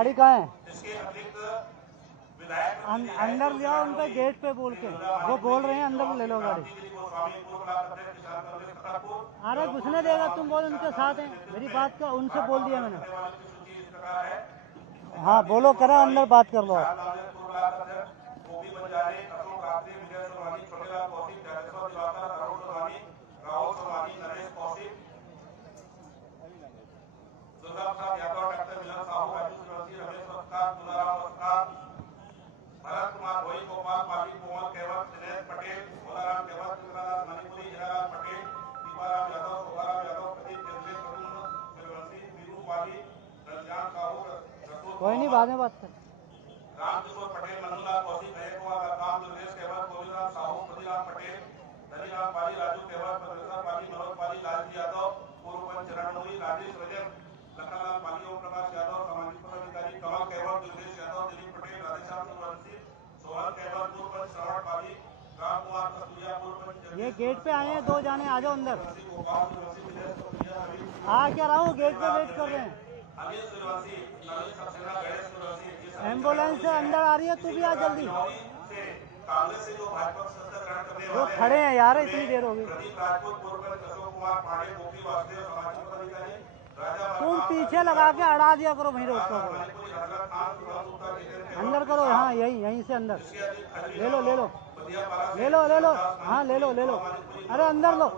गाड़ी कहाँ है? इसके अतिरिक्त विधायक अंदर ले आओ उनके गेट पे बोल के, वो बोल रहे हैं अंदर ले लो गाड़ी। अरे घुसने देगा, तुम बोल उनके साथ हैं, मेरी बात का उनसे बोल दिया मैंने। हाँ बोलो, करा अंदर बात कर लो आप। भरत कुमार भोई, गोपाल पाली, कोमल केवट, दिनेश पटेल, भोलाराम केवट, इंद्रनाथ मणिपुरी, हीरालाल पटेल, दीपाराम यादव, शोभाराम यादव, प्रदीप केंद्रे, तरुण सूर्यवंशी, वीरू पाली, रंजान साहू, कोई नहीं, बाद में बात कर। रामकिशोर पटेल, मन्नूलाल कौशिक, अजय कुमार लताम, दुर्गेश केवट, गोविंदराम साहू, पतिराम पटेल, धनीराम पाली, राजू केवट, परमेश्वर पाली, मनोज पाली, लालजी यादव, पूर्व पंच चरणमोही, राजेश रजक, लखनलाल पाली, ओम प्रकाश यादव, सामाजिक पदाधिकारी कमल केवट, दुर्गेश यादव, दिलीप पटेल, राधेश्याम सूर्यवंशी, सोहन केवट, पूर्व पंच श्रवण पाली, राम कुमार कस्तूरिया, पूर्व पंच। ये गेट पे आए हैं, 2 जाने, आ जाओ अंदर। हाँ क्या रहा हूँ, गेट पे वेट कर रहे हैं। एम्बुलेंस से अंदर आ रही है, तू भी आ जल्दी। वो खड़े हैं यार, इतनी देर हो गई। तुम पीछे लगा के अड़ा दिया करो, वहीं रोक करो, अंदर करो। हाँ यहीं से अंदर ले लो ले लो ले लो ले लो। हाँ ले लो ले लो, अरे अंदर लो।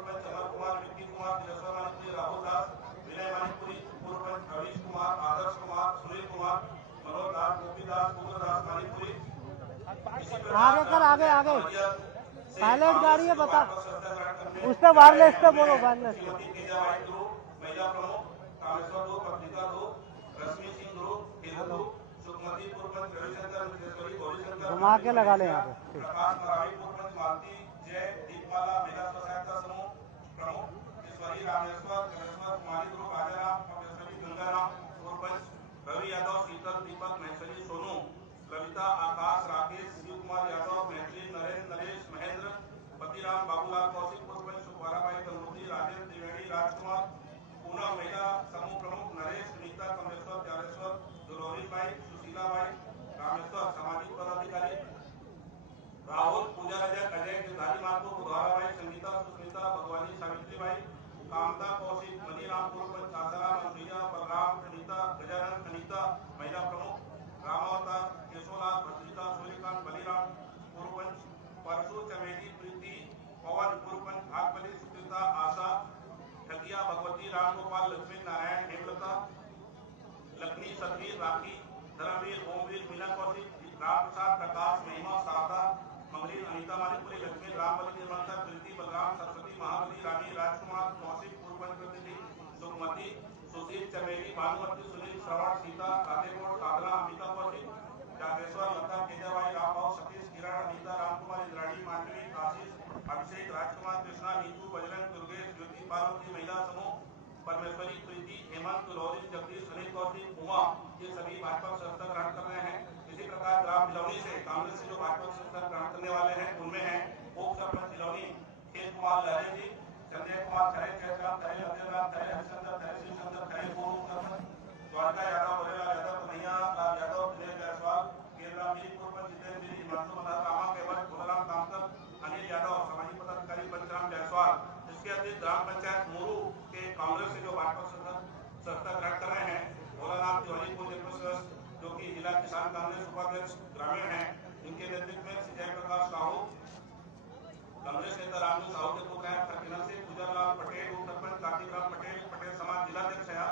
आगे कर, आगे आगे, पायलट गाड़ी है, बता उस पे वायरलेस पे बोलो, वायरलेस पे। घुमा के लगा ले यहाँ पे। रवि यादव, शीतल, दीपक, महेश्वरी, सोनू, ललिता, आकाश, राकेश, शिव कुमार यादव, महफिल, नरेंद्र, नरेश, महेंद्र, पतिराम, बाबूलाल कौशिक, पूर्व सुखवाराबाई, तंबूरी, राजेंद्र त्रिवेणी, राजकुमार, पूनम, महिला समूह प्रमुख नरेश, सुनीता, कमलेश्वर, त्यालेश्वर, दुलौरी बाई, सुशीला बाई, रामेश्वर, सामाजिक पदाधिकारी राहुल, पूजा रजक, अजय, गिरधारी माथुर, बुधवाराबाई, संगीता, सुस्मिता, भगवानी, सावित्री बाई, कामता, कौशिक, मनीराम, पूर्व पंच आसाराम, अनुप्रिया, बलराम, अनीता, गजानन, अनीता, महिला प्रमुख रामावतार, केशोलाल, भद्रिता, सूर्यकांत, बलिराम, पूर्व पंच परशु, चमेली, प्रीति, पवन, पूर्व पंच भागबली, सुकृता, आशा, ठगिया, भगवती, रामगोपाल, लक्ष्मी नारायण, हेमलता, लक्ष्मी, सतवीर, राखी, धर्मवीर, ओमवीर, मीना कौशिक, राम प्रसाद, प्रकाश, महिमा, शारदा, मंगली, अनीता, मानिकपुरी, लक्ष्मी, रामबली, निर्मलता, प्रीति, बलराम, सरस्वती, महाबली, रानी, राजकुमार, कौशिक, पूर्व पंच प्रतिनिधि, सुखमती, सुशील, चमेली, भानुमती, सुनील, श्रवण, सीता, राधेगौड़, साधना, अमिता कौशिक, जागेश्वर, लता, केजाबाई, रामभाव, सतीश, किरण, अनीता, रामकुमार, इंद्राणी, मांडवी, आशीष, अभिषेक, राजकुमार, कृष्णा, नीतू, बजरंग, दुर्गेश, ज्योति, पार्वती, महिला समूह, परमेश्वरी, प्रीति, हेमंत, लौरी, जगदीश, अनिल कौशिक, उमा, ये सभी भाजपा सदस्य ग्रहण कर रहे हैं। इसी प्रकार ग्राम बिलौनी से कांग्रेस से जो भाजपा सदस्य ग्रहण करने वाले हैं उनमें हैं उप सरपंच बिलौनी खेत कुमार लहरे जी, संजय कुमार खरे, जयराम खरे, अजयराम खरे, हरिचंद्र खरे, शिवचंद्र खरे, पूर्व सरपंच द्वारका यादव, बलेलाल यादव, कन्हैया लाल यादव, दिनेश जायसवाल, केरराम जी, पूर्व पंच जितेंद्र जी, हिमांशु मल्हार, रामा केवट, भोलाराम कामकर, अनिल यादव, सामाजिक पदाधिकारी पंचराम जायसवाल। इसके अतिरिक्त ग्राम पंचायत मोरू के कांग्रेस से जो भाजपा सदस्य ग्रहण कर रहे हैं भोलाराम तिवारी, जो कि जिला किसान कांग्रेस उपाध्यक्ष ग्रामीण हैं, इनके नेतृत्व में जयप्रकाश साहू, कांग्रेस नेता रामू साहू के पुत्र हैं फरकिना से, गुजरलाल पटेल, उप सरपंच कार्तिकराम पटेल, पटेल समाज जिलाध्यक्ष है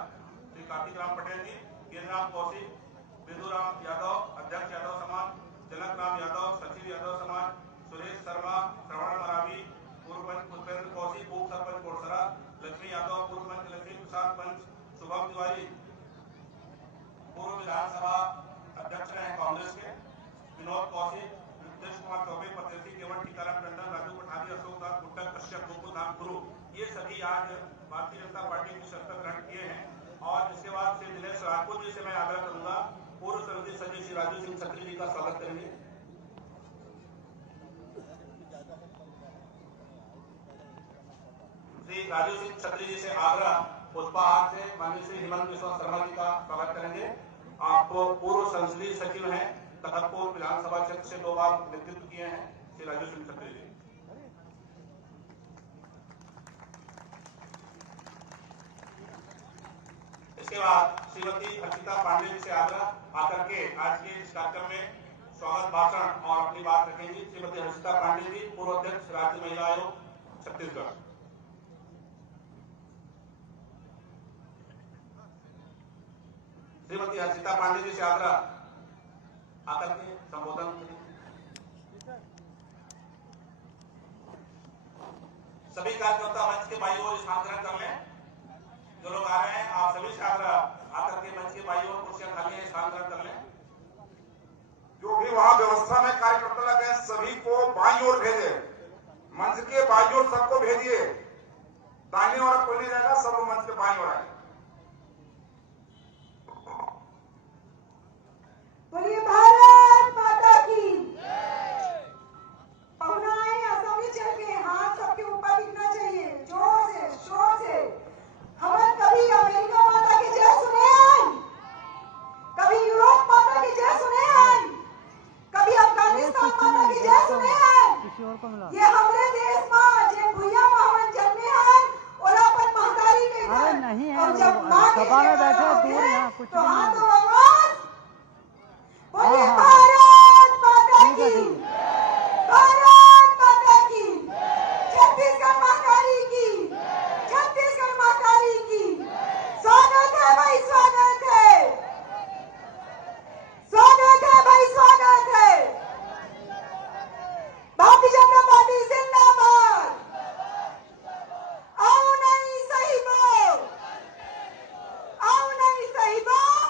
श्री कार्तिकराम पटेल जी, केंद्राम कौशिक, बिंदुराम यादव, अध्यक्ष यादव समाज, जनक राम यादव, सचिव यादव समाज, सुरेश शर्मा, श्रवण मरावी, पूर्व पंच पुष्पेंद्र कौशिक, उप सरपंच कोटसरा, लक्ष्मी यादव, पूर्व पंच लक्ष्मी प्रसाद, पंच शुभम तिवारी, पूर्व विधानसभा अध्यक्ष रहे कांग्रेस के, विनोद कौशिक, रितेश कुमार चौबे, परदेशी केवट, टीकाराम टंडन, राजू पठारी, अशोक दास, गुट्टक कश्यप, गोकुल धाम गुरु, ये सभी आज भारतीय जनता पार्टी की शपथ ग्रहण किए हैं। और इसके बाद श्री दिनेश राठौर जी से मैं आग्रह करूंगा पूर्व संसदीय सचिव श्री राजू सिंह छत्री जी का स्वागत करेंगे। श्री राजू सिंह छत्री जी से आग्रह पुष्पहार से माननीय श्री हेमंत बिश्वा शर्मा जी का स्वागत करेंगे। आप पूर्व संसदीय सचिव हैं, तखतपुर विधानसभा क्षेत्र से 2 बार नेतृत्व किए हैं, श्री राजू सिंह खत्री जी। इसके बाद श्रीमती हर्षिता पांडे जी से आग्रह आकर के आज के इस कार्यक्रम में स्वागत भाषण और अपनी बात रखेंगी। श्रीमती हर्षिता पांडे जी, पूर्व अध्यक्ष राज्य महिला आयोग छत्तीसगढ़। श्रीमती हर्षिता पांडे जी से आग्रह आकर के संबोधन करें। सभी कार्यकर्ता मंच के बाई ओर स्थान ग्रहण कर लें। जो लोग आ रहे हैं आप सभी से आग्रह आकर के मंच के बाई ओर कुर्सियां खाली है, स्थान ग्रहण कर लें। जो भी वहां व्यवस्था में कार्यकर्ता लगे सभी को बाई ओर भेजे, मंच के बाई ओर सबको भेजिए। दाहिने ओर कोई नहीं जाएगा, सब मंच के बाई ओर आए। बोलिए भारत माता की। पहुनाएं असेंबली चल के हाथ सबके ऊपर दिखना चाहिए, जोर से शोर से। हमन कभी अमेरिका माता की जय सुने हैं, कभी यूरोप माता की जय सुने हैं, कभी अफगानिस्तान माता की जय सुने हैं। किसी और को मिला। ये हमारे देश में जे भैया हमन जन्मे हैं ओला पर महतारी के अरे नहीं है, और जब वो मां के सभा में जगह बैठे होते दूर हैं, यहाँ कुछ तो भी हाथ नहीं। आवाज बोलिए हाँ, हाँ। भारत माता ठीक है, की, ठीक है। भारत माता की, छत्तीसगढ़ महाकाली की, छत्तीसगढ़ महाकाली की। स्वागत है भाई, स्वागत है, स्वागत है भाई, स्वागत है। भारतीय जनता पार्टी जिंदाबाद। आओ नहीं सही बोल, आओ नहीं सही बोल,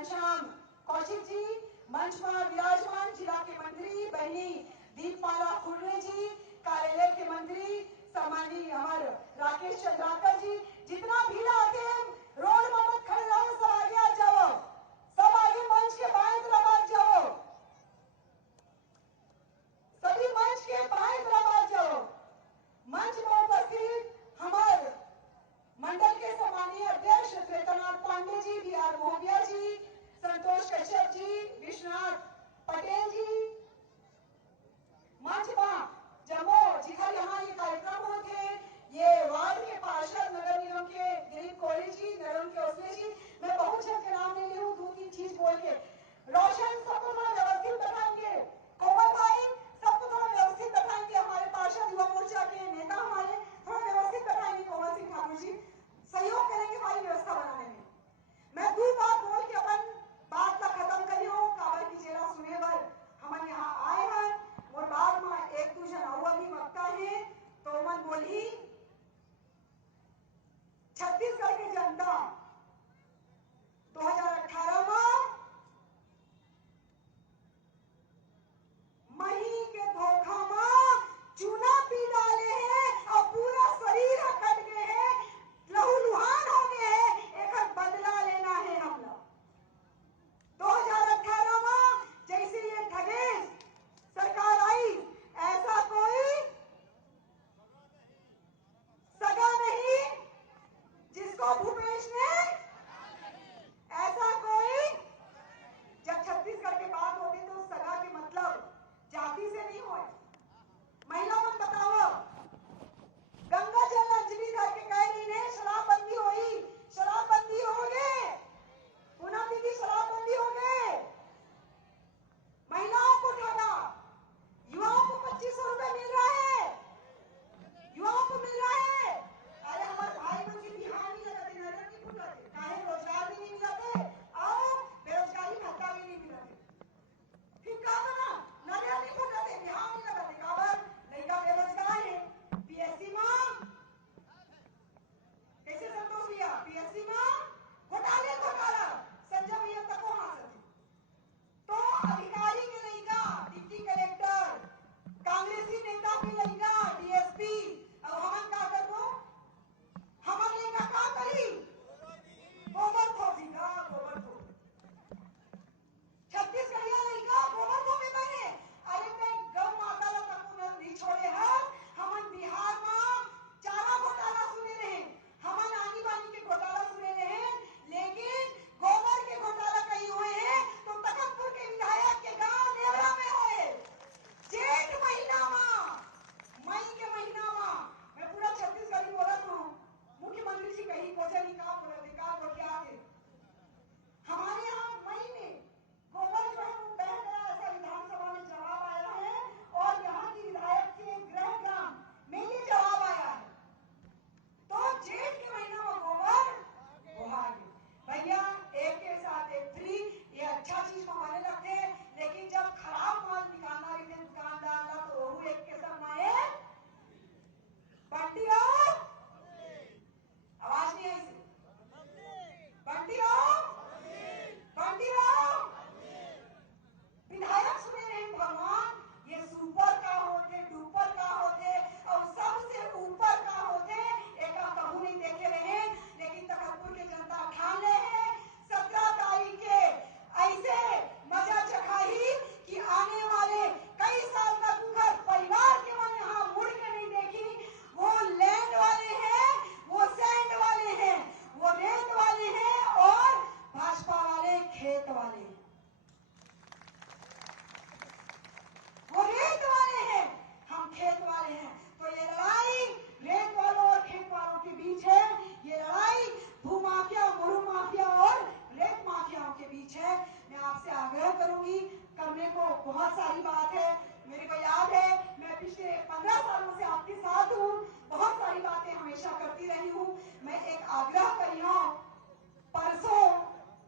घनश्याम कौशिक जी, मंच पर विराजमान जिला के मंत्री बहनी दीपमाला खुर्रे जी, कार्यालय के मंत्री सम्मानीय अमर राकेश चंद्राकर जी, जितना भीड़ आके रोड में मत खड़े रहो, सब आगे आ जाओ, सब आगे मंच के बाएं तरफ आ जाओ, सभी मंच के बाएं तरफ आ जाओ। मंच में उपस्थित हमारे मंडल के सम्मानीय अध्यक्ष श्वेतनाथ पांडे जी, बी.आर. मोहबिया जी, संतोष कश्यप जी, विश्वनाथ पटेल जी, मंच पर जम्मू जिधर यहाँ ये कार्यक्रम होते, ये वार्ड के पार्षद नगर निगम के दिलीप कोहली जी, नरेंद्र के ओसले जी, मैं बहुत जन के नाम ले ली हूँ, 2-3 चीज बोल के। रोशन सबको थोड़ा व्यवस्थित बैठाएंगे, कोमल भाई सबको थोड़ा व्यवस्थित बैठाएंगे, हमारे पार्षद युवा मोर्चा के नेता हमारे थोड़ा व्यवस्थित बैठाएंगे, कोमल सिंह ठाकुर जी सहयोग करेंगे हमारी व्यवस्था बनाने में। मैं 2 बात बोल के अपन बात का खत्म करी हूँ, काबर की जेला सुने बर हम यहाँ आए हैं और बाद में एक दूसरा हुआ भी मकता है, तो मन बोली छत्तीसगढ़ की जनता 2018 में मही के धोखा में चूना पी डाले हैं और पूरा शरीर कट गए हैं, लहूलुहान हो गए हैं, एक बदला लेना है हम लोग। 2018 में जैसे ये ठगे सरकार आई, ऐसा कोई सगा नहीं जिसको भूपेश ने, ऐसा कोई, जब छत्तीसगढ़ के बात होती तो सगा के मतलब जाति से नहीं हुए। महिला मन बताओ, गंगा जल अंजलि करके कह रही ने शराबबंदी हुई, शराबबंदी हो गए, पूनम दीदी शराबबंदी हो गए, महिलाओं को ठगा, युवाओं को 2500 रुपए मिल रहा है, युवाओं को मिल रहा है। अरे हमारे भाई बहन के बिहार नहीं लगाते, नजर नहीं फुटाते, काहे रोजगार भी नहीं मिलाते और बेरोजगारी भत्ता भी नहीं मिलाते, फिर कहा बना नजर नहीं फुटाते, बिहार नहीं लगाते, काबर लड़का बेरोजगार है। पीएससी में कैसे संतोष भैया, पीएससी में घोटाला संजय भैया तक को हासिल, तो अधिकारी के लड़का डिप्टी कलेक्टर, कांग्रेसी नेता के लड़का डीएसपी, अब हमन का करबो, हमन लड़का का करी, गोबर खोजीगा, गोबर खो, छत्तीसगढ़िया लड़का गोबर खो में बने। अरे मैं गौ माता ला तक नहीं छोड़े हैं, हमन बिहार में चारा घोटाला सुने रहे, हमन आनी बानी के घोटाला सुने रहे, लेकिन गोबर के घोटाला कहीं हुए हैं तो तखतपुर के विधायक के गांव नेवरा में हुए, जेठ महीना में, मई के महीना में। मैं पूरा छत्तीसगढ़ी बोलत हूँ, मुख्यमंत्री जी कहीं कोचे निकाल बोले निकाल बोल के आके हमारे यहाँ मई में गोबर जो है वो बह गया, ऐसा विधानसभा में जवाब आया है और यहाँ की विधायक के गृह ग्राम में ये जवाब आया है, तो जेठ के महीना में गोबर बहा गया। भैया एक के साथ एक फ्री, ये अच्छा चीज हमारे लगते हैं, लेकिन जब खराब माल निकालना रहते दुकानदार ला तो वो एक के साथ माए बंटी आओ, आवाज नहीं आई, बंटी आओ, बंटी आओ, विधायक सुने रहे भगवान, ये सुपर का होते, डुपर का होते और सबसे ऊपर का होते, एक कबू नहीं देखे रहे, लेकिन तखतपुर के जनता ठान ले है 17 तारीख के ऐसे मजा चखाई कि आने वाले कई साल तक उनका परिवार के मन यहाँ मुड़ के नहीं देखी। वो लैंड वाले हैं, वो सैंड वाले हैं, वो रेत वाले हैं और भाजपा वाले खेत वाले हैं, वो रेत वाले हैं, हम खेत वाले हैं। तो ये लड़ाई रेत वालों और खेत वालों के बीच है, ये लड़ाई भूमाफिया, मुरु माफिया और रेत माफियाओं के बीच है। मैं आपसे आग्रह करूंगी, करने को बहुत सारी बात है, मेरे को याद है मैं पिछले 15 सालों से आपके साथ हूँ, बहुत सारी बातें हमेशा करती रही हूँ। मैं एक आग्रह करी हूँ, परसों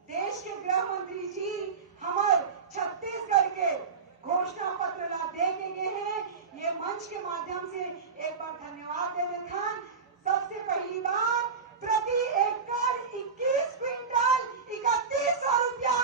देश के गृह मंत्री जी हमारे छत्तीसगढ़ के घोषणा पत्र ला दे के गए हैं, ये मंच के माध्यम से एक बार धन्यवाद दे देते हैं। सबसे पहली बात, प्रति एकड़ 21 क्विंटल 3100 रुपया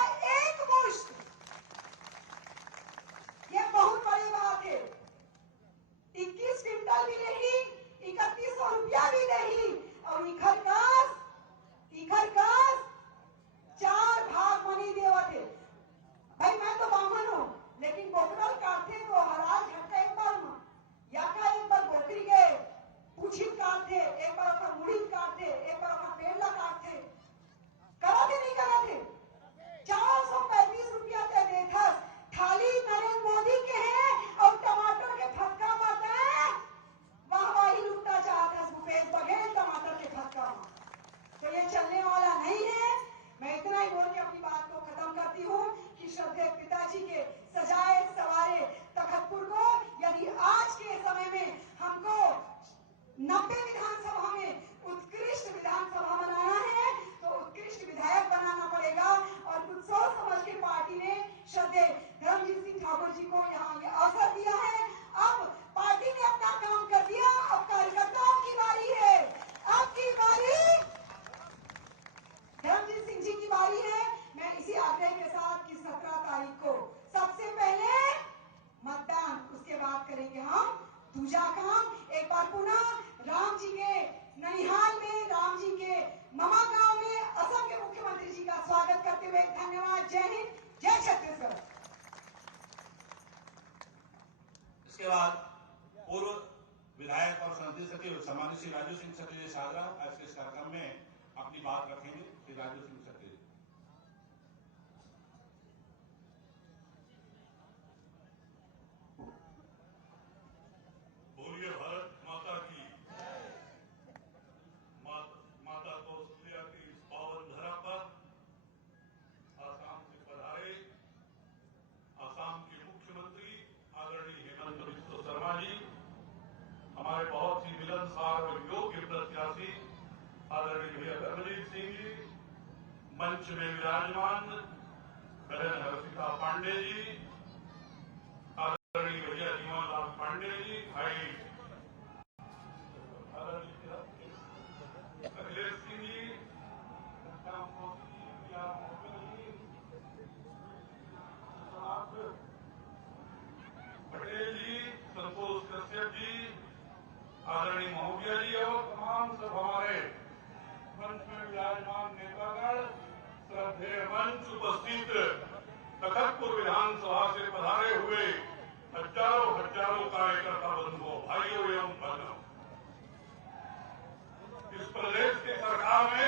जय हिंद, जय छत्तीसगढ़। इसके बाद पूर्व विधायक और संसदीय सचिव सम्मानित श्री राजू सिंह सत्ती जी सागरा आज के इस कार्यक्रम में अपनी बात रखेंगे। श्री राजू सिंह सत्ती जी। बोलिए भारत माता की। माता कौशल्या की इस पावन धरा पर आसाम से पधारे आसाम के मुख्यमंत्री आदरणीय हेमंत बिस्व शर्मा जी, हमारे बहुत ही मिलनसार और योग्य प्रत्याशी आदरणीय भैया धर्मजीत सिंह जी, मंच में विराजमान बहन हर्षिता पांडे जी, आदरणीय भैया जीवनलाल पांडे जी, भाई अखिलेश सिंह जी, पटेल जी, संतोष कश्यप जी, आदरणीय महोदया जी और तमाम सब हमारे मंच में विराजमान नेतागण, श्रद्धेय मंच उपस्थित तखतपुर विधानसभा से पधारे हुए हजारों कार्यकर्ता बंधुओं, भाइयों एवं बहनों, इस प्रदेश की सरकार ने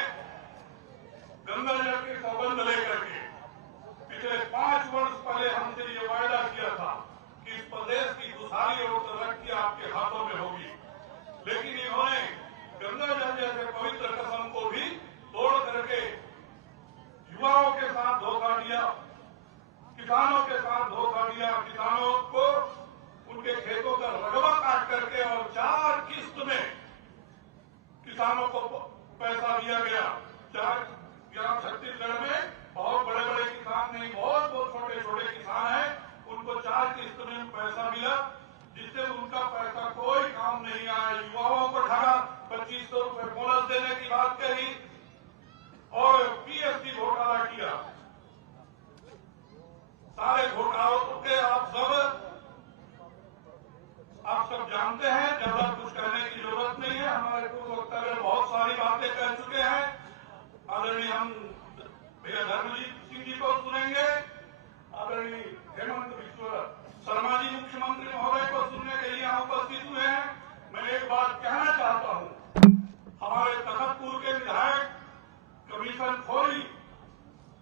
गंगा जल के संबंध लेकर के पिछले 5 वर्ष पहले हमसे ये वायदा किया था कि इस प्रदेश की खुशहाली और तरक्की आपके हाथों में होगी, लेकिन इन्होंने गंगा जल जैसे पवित्र कसम को भी तोड़ करके युवाओं के साथ धोखा दिया, किसानों के साथ धोखा दिया। किसानों को उनके खेतों का रकबा काट करके और 4 किस्त में किसानों को पैसा दिया गया। यहाँ छत्तीसगढ़ में बहुत बड़े बड़े किसान नहीं, बहुत छोटे किसान हैं, उनको 4 किस्त में पैसा मिला, जिससे उनका पैसा कोई काम नहीं आया। युवाओं को ठगा, 2500 रुपए बोनस देने की बात कही और पीएससी घोटाला किया। सारे घोटालों के आप सब जानते हैं, ज्यादा कुछ कहने की जरूरत नहीं है। हमारे पूर्व वक्ता बहुत सारी बातें कह चुके हैं। आदरणीय हम भैया धर्मजीत सिंह जी को सुनेंगे, आदरणीय हेमंत बिस्व शर्मा जी मुख्यमंत्री महोदय को सुनने के लिए यहाँ उपस्थित हुए हैं। मैं एक बात कहना चाहता हूँ, हमारे तखतपुर के विधायक कमीशन खोरी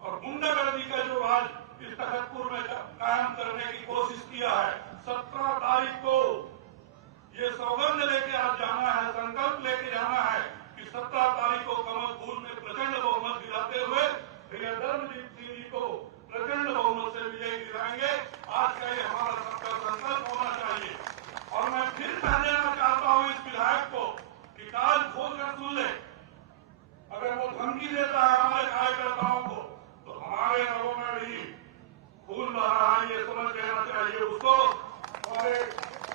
और गुंडागर्दी का जो राज इस तखतपुर में कायम करने की कोशिश किया है, 17 तारीख को ये सौगंध लेके आज जाना है, संकल्प लेके जाना है कि 17 तारीख को कमल फूल में प्रचंड बहुमत दिलाते हुए भैया धर्मजीत सिंह जी को प्रचंड बहुमत से विजय दिलाएंगे। आज का ये हमारा सबका संकल्प होना चाहिए। और मैं फिर कह देना चाहता हूँ इस विधायक को कि काल खोल कर सुन ले, अगर वो धमकी देता है हमारे कार्यकर्ताओं को तो हमारे रगों में भी खून बह रहा है, ये समझ लेना चाहिए उसको। हमारे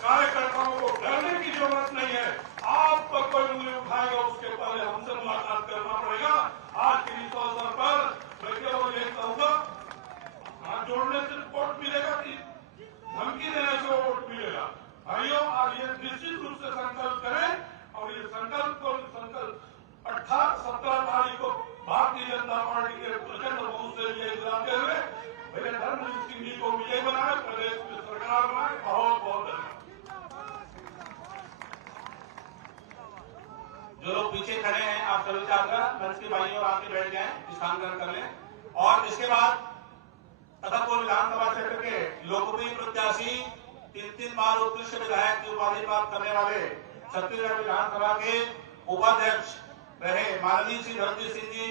कार्यकर्ताओं को डरने की जरूरत नहीं है। आप पर कोई उंगली उठाएगा उसके पहले हमसे मुलाकात करना पड़ेगा। आज के इस अवसर पर मैं केवल यही कहूँगा, हाथ जोड़ने से वोट मिलेगा कि धमकी देने से वोट मिलेगा? भाइयों, आज ये निश्चित रूप से संकल्प करें और ये संकल्प 17 तारीख को भारतीय जनता पार्टी के प्रचंड बहुमत से विजय दिलाते हुए भैया धर्मजीत सिंह जी को विजय बनाए, प्रदेश में सरकार बनाए। बहुत बहुत धन्यवाद। जो लोग पीछे खड़े हैं, आप सभी छात्र मंच के भाइयों और आके बैठ जाएं, स्थान ग्रहण कर लें। और इसके बाद तखतपुर विधानसभा क्षेत्र के लोकप्रिय प्रत्याशी 3 बार उत्कृष्ट विधायक की उपाधि प्राप्त करने वाले छत्तीसगढ़ विधानसभा के उपाध्यक्ष रहे माननीय श्री धर्मजीत सिंह जी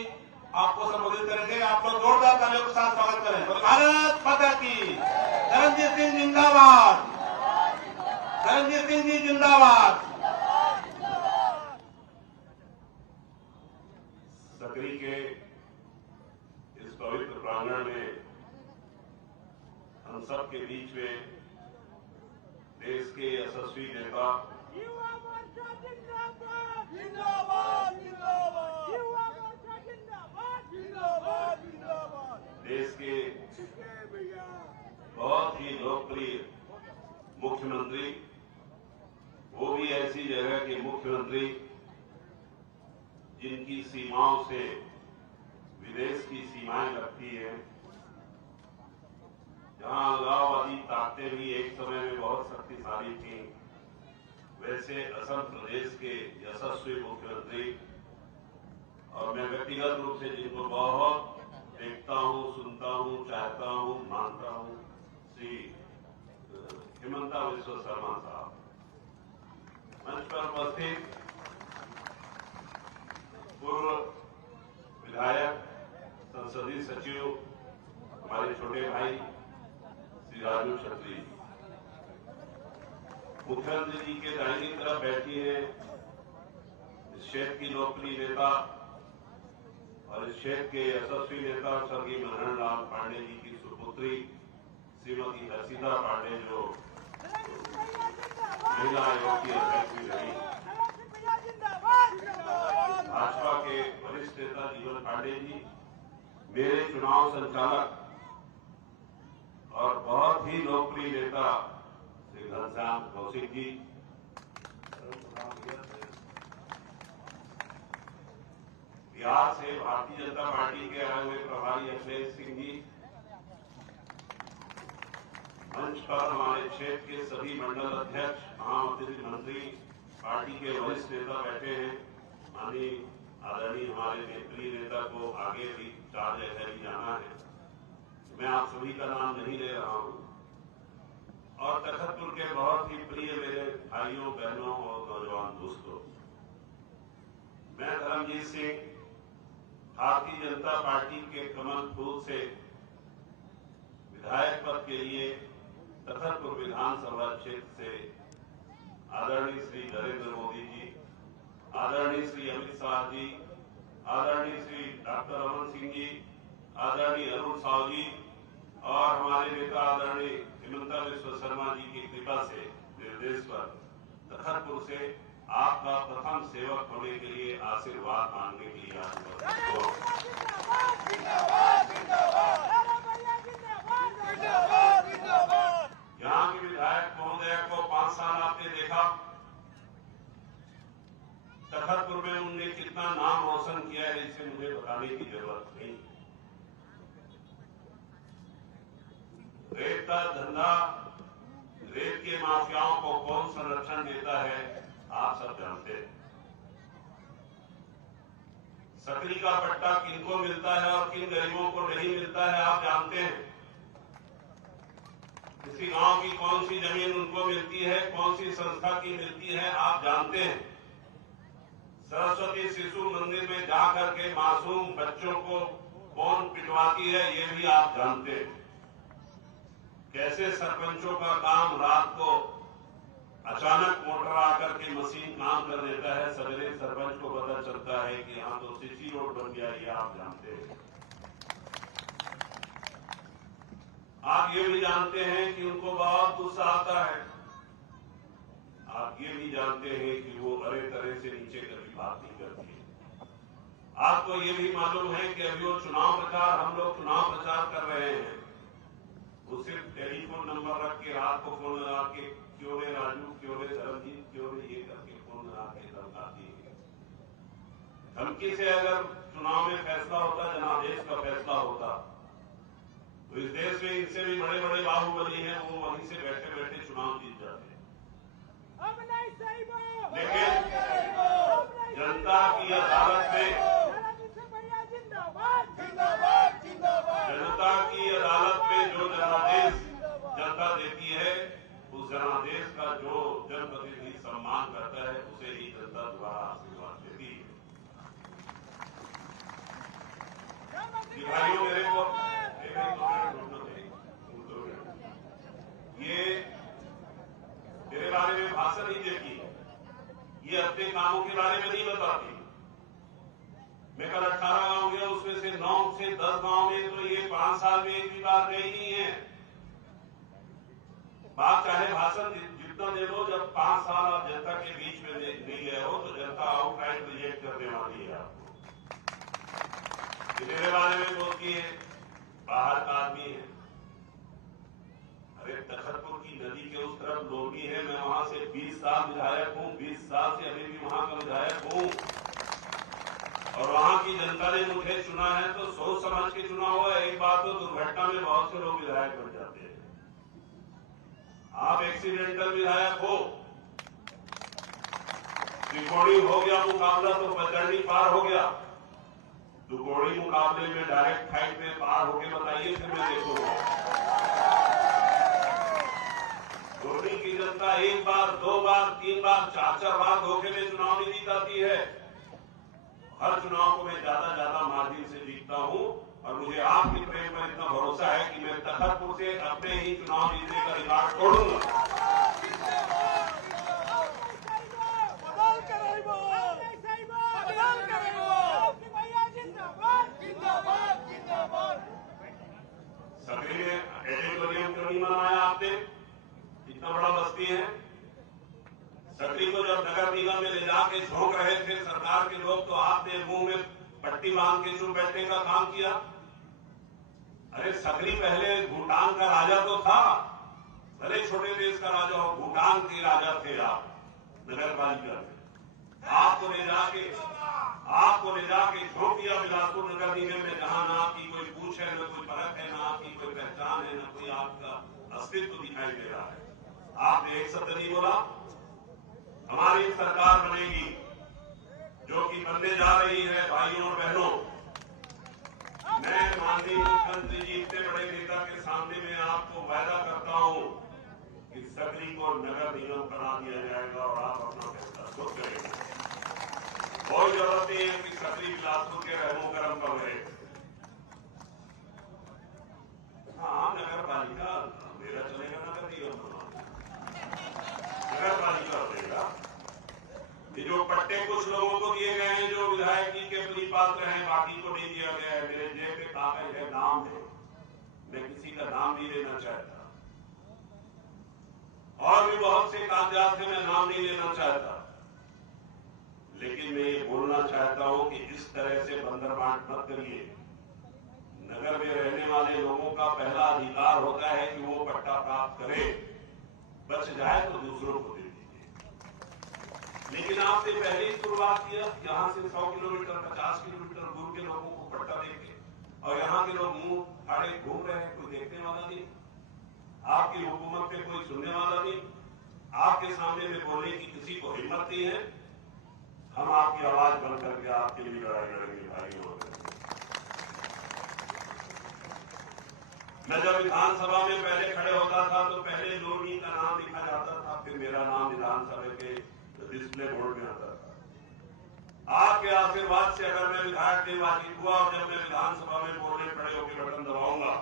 आपको संबोधित करेंगे। आप लोग जोरदार तालियों के साथ स्वागत करें। भारत माता की। धर्मजीत सिंह जिंदाबाद, धर्मजीत सिंह जी जिंदाबाद। सकरी के इस पवित्र प्रांगण में हम सब के बीच में देश के यशस्वी नेता युवा मोर्चा जिंदाबाद, जिंदाबाद, जिंदाबाद, युवा मोर्चा जिंदाबाद, जिंदाबाद, जिंदाबाद, देश के बहुत ही लोकप्रिय मुख्यमंत्री, वो भी ऐसी जगह के मुख्यमंत्री जिनकी सीमाओं से विदेश की सीमाएं लगती है, जहां अलगाववादी ताकतें भी एक समय में बहुत शक्तिशाली थी, वैसे असम प्रदेश के यशस्वी मुख्यमंत्री और मैं व्यक्तिगत रूप से जिनको बहुत देखता हूं, सुनता हूं, चाहता हूं, मानता हूं, श्री हिमंता विश्व शर्मा साहब। मंच पर उपस्थित पूर्व विधायक, संसदीय सचिव, हमारे छोटे भाई श्री राजू छत्री, मुख्यमंत्री जी के दाहिनी तरफ बैठी है इस क्षेत्र की लोकप्रिय नेता और इस क्षेत्र के यशस्वी नेता स्वर्गीय मनोहर लाल पांडे जी की सुपुत्री श्रीमती हर्षिता पांडे, जो महिला आयोग की अध्यक्ष भी रही, भाजपा के वरिष्ठ नेता जीवन पांडे जी, मेरे चुनाव संचालक और बहुत ही लोकप्रिय नेता श्री घनश्याम कौशिक जी, बिहार से भारतीय जनता पार्टी के आए हुए प्रभारी अखिलेश सिंह जी, मंच पर हमारे क्षेत्र के सभी मंडल अध्यक्ष, महामंत्री, मंत्री, पार्टी के वरिष्ठ नेता बैठे हैं। माननीय आदरणीय हमारे प्रिय नेता को आगे भी 4 जगह ही जाना है, मैं आप सभी का नाम नहीं ले रहा हूं। और तखतपुर के बहुत ही प्रिय मेरे भाइयों, बहनों और नौजवान दोस्तों, मैं धर्मजीत सिंह भारतीय जनता पार्टी के कमल फूल से विधायक पद के लिए तखतपुर विधानसभा क्षेत्र से आदरणीय श्री नरेंद्र मोदी जी, आदरणीय श्री अमित शाह जी, आदरणीय श्री डॉक्टर रमन सिंह जी, आदरणीय अरुण साहू जी और हमारे नेता आदरणीय हिमंता विश्व शर्मा जी की कृपा से, निर्देश पर तखतपुर से आपका प्रथम सेवक होने के लिए आशीर्वाद मांगने के लिए यहाँ के विधायक महोदय को 5 साल आपने देखा, तखतपुर में उनने कितना नाम रोशन किया है, इसे मुझे बताने की जरूरत नहीं। रेत का धंधा, रेत के माफियाओं को कौन संरक्षण देता है, आप सब जानते हैं। सकरी का पट्टा किनको मिलता है और किन गरीबों को नहीं मिलता है, आप जानते हैं। किसी गांव की कौन सी जमीन उनको मिलती है, कौन सी संस्था की मिलती है, आप जानते हैं। सरस्वती शिशु मंदिर में जाकर के मासूम बच्चों को कौन पिटवाती है, ये भी आप जानते हैं। कैसे सरपंचों का काम रात को अचानक मोटर आकर के मशीन काम कर देता है, सवेरे सरपंच को पता चलता है कि यहाँ तो सीसी रोड बन गया, ये आप जानते हैं। आप ये भी जानते हैं कि उनको बहुत गुस्सा आता है। आप ये भी जानते हैं कि वो अरे तरह से नीचे कभी बात नहीं करती है। आपको ये भी मालूम है कि अभी वो चुनाव प्रचार, हम लोग चुनाव प्रचार कर रहे हैं, वो सिर्फ टेलीफोन नंबर रख के रात को फोन लगा के क्यों रे राजू, क्यों रे धर्मजीत, क्यों रे ये करके फोन लगा के धमकाती है। धमकी से अगर चुनाव में फैसला होता, जनादेश का फैसला होता, तो इस देश में इनसे भी बड़े बड़े बाहुबली हैं, वो वहीं से बैठे बैठे चुनाव जीत जाते हैं। लेकिन जनता की अदालत में, जनता की अदालत में जो जनादेश जनता देती है, उस जनादेश का जो जनप्रतिनिधि सम्मान करता है, उसे ही जनता द्वारा आशीर्वाद देती है। भाइयों, मेरे को ये मेरे बारे में भाषण नहीं देती, ये अपने कामों के बारे में नहीं बताती। मैं कल 18 गांव गया, उसमें से 9 से 10 गांव में तो ये 5 साल में एक भी बार गई नहीं है। बात चाहे भाषण जितना दे लो, जब 5 साल आप जनता के बीच में नहीं गए हो तो जनता आउटराइट रिजेक्ट करने वाली है आपको। मेरे बारे में बोलती है, बाहर का आदमी है। अरे तखतपुर की नदी के उस तरफ लोगी है, मैं वहां से 20 साल विधायक हूँ, 20 साल से अभी भी वहां का विधायक हूँ, और वहां की जनता ने मुझे चुना है तो सोच समझ के चुना हुआ है। एक बात तो दुर्घटना में बहुत से लोग विधायक बन जाते हैं, आप एक्सीडेंटल विधायक हो, त्रिकोणी हो गया मुकाबला तो पचरनी पार हो गया, त्रिकोणी मुकाबले में डायरेक्ट फाइट में पार होके बताइए, फिर मैं देखूंगा। धोनी की जनता एक बार, दो बार, तीन बार, चार बार धोखे में चुनाव नहीं जीताती है। हर चुनाव को मैं ज्यादा मार्जिन से जीतता हूं और मुझे आपके प्रेम पर इतना भरोसा है कि मैं तखतपुर से अपने ही चुनाव जीतने का रिकॉर्ड तोड़ूंगा। सकरी में एडिटोरियम क्यों नहीं बनाया आपने? इतना बड़ा बस्ती है। सकरी को जब नगर निगम में ले जाके झोंक रहे थे सरकार के लोग, तो आपने मुंह में पट्टी बांध के चुप बैठने का काम किया। अरे सकरी पहले भूटान का राजा तो था, भले छोटे देश का राजा हो, भूटान के राजा थे आप नगर पालिका में। आपको ले जाके झोंक दिया बिलासपुर नगर निगम में, जहां ना आपकी कोई पूछ है, न कोई परख है, ना आपकी कोई पहचान है, न कोई आपका अस्तित्व दिखाई दे रहा है। आपने एक शब्द नहीं बोला। हमारी सरकार बनेगी जो कि बनने जा रही है। भाइयों और बहनों, मैं माननीय मुख्यमंत्री जी इतने बड़े नेता के सामने में आपको वायदा करता हूं कि सकरी को नगर निगम बना दिया जाएगा और आप अपना फैसला खुद करेंगे। कोई जरूरत नहीं है कि सकरी बिलासपुर के रहमो करम पर रहे। हाँ, नगर पालिका मेरा चलेगा, नगर निगम नगर पालिका देगा। ये जो पट्टे कुछ लोगों को दिए गए हैं जो विधायकी के अपनी पात्र हैं, बाकी को नहीं दिया गया है। मेरे जेब में कागज है, नाम है, मैं किसी का नाम नहीं लेना चाहता, और भी बहुत से कागजात से मैं नाम नहीं लेना चाहता, लेकिन मैं ये बोलना चाहता हूं कि इस तरह से बंदर बांट मत करिए। नगर में रहने वाले लोगों का पहला अधिकार होता है कि वो पट्टा प्राप्त करे, बच जाए तो दूसरों को दे दीजिए। लेकिन आपने पहले ही शुरुआत किया, यहां से 100 किलोमीटर 50 किलोमीटर दूर के लोगों को पट्टा देके, और यहां के लोग मुंह फाड़े घूम रहे हैं, कोई देखने वाला नहीं, आपकी हुकूमत पे कोई सुनने वाला नहीं, आपके सामने में बोलने की किसी को हिम्मत नहीं है। हम आपकी आवाज बंद करके आपके लिए लड़ाई लड़ेंगे भाइयों। मैं जब विधानसभा में पहले खड़े होता था तो पहले लोनी का नाम लिखा जाता था, फिर मेरा नाम विधानसभा के डिस्प्ले बोर्ड में आता था। आपके आशीर्वाद से अगर मैं विधायक निर्वाचित हुआ और जब मैं विधानसभा में बोलने खड़े होकर बटन दबाऊंगा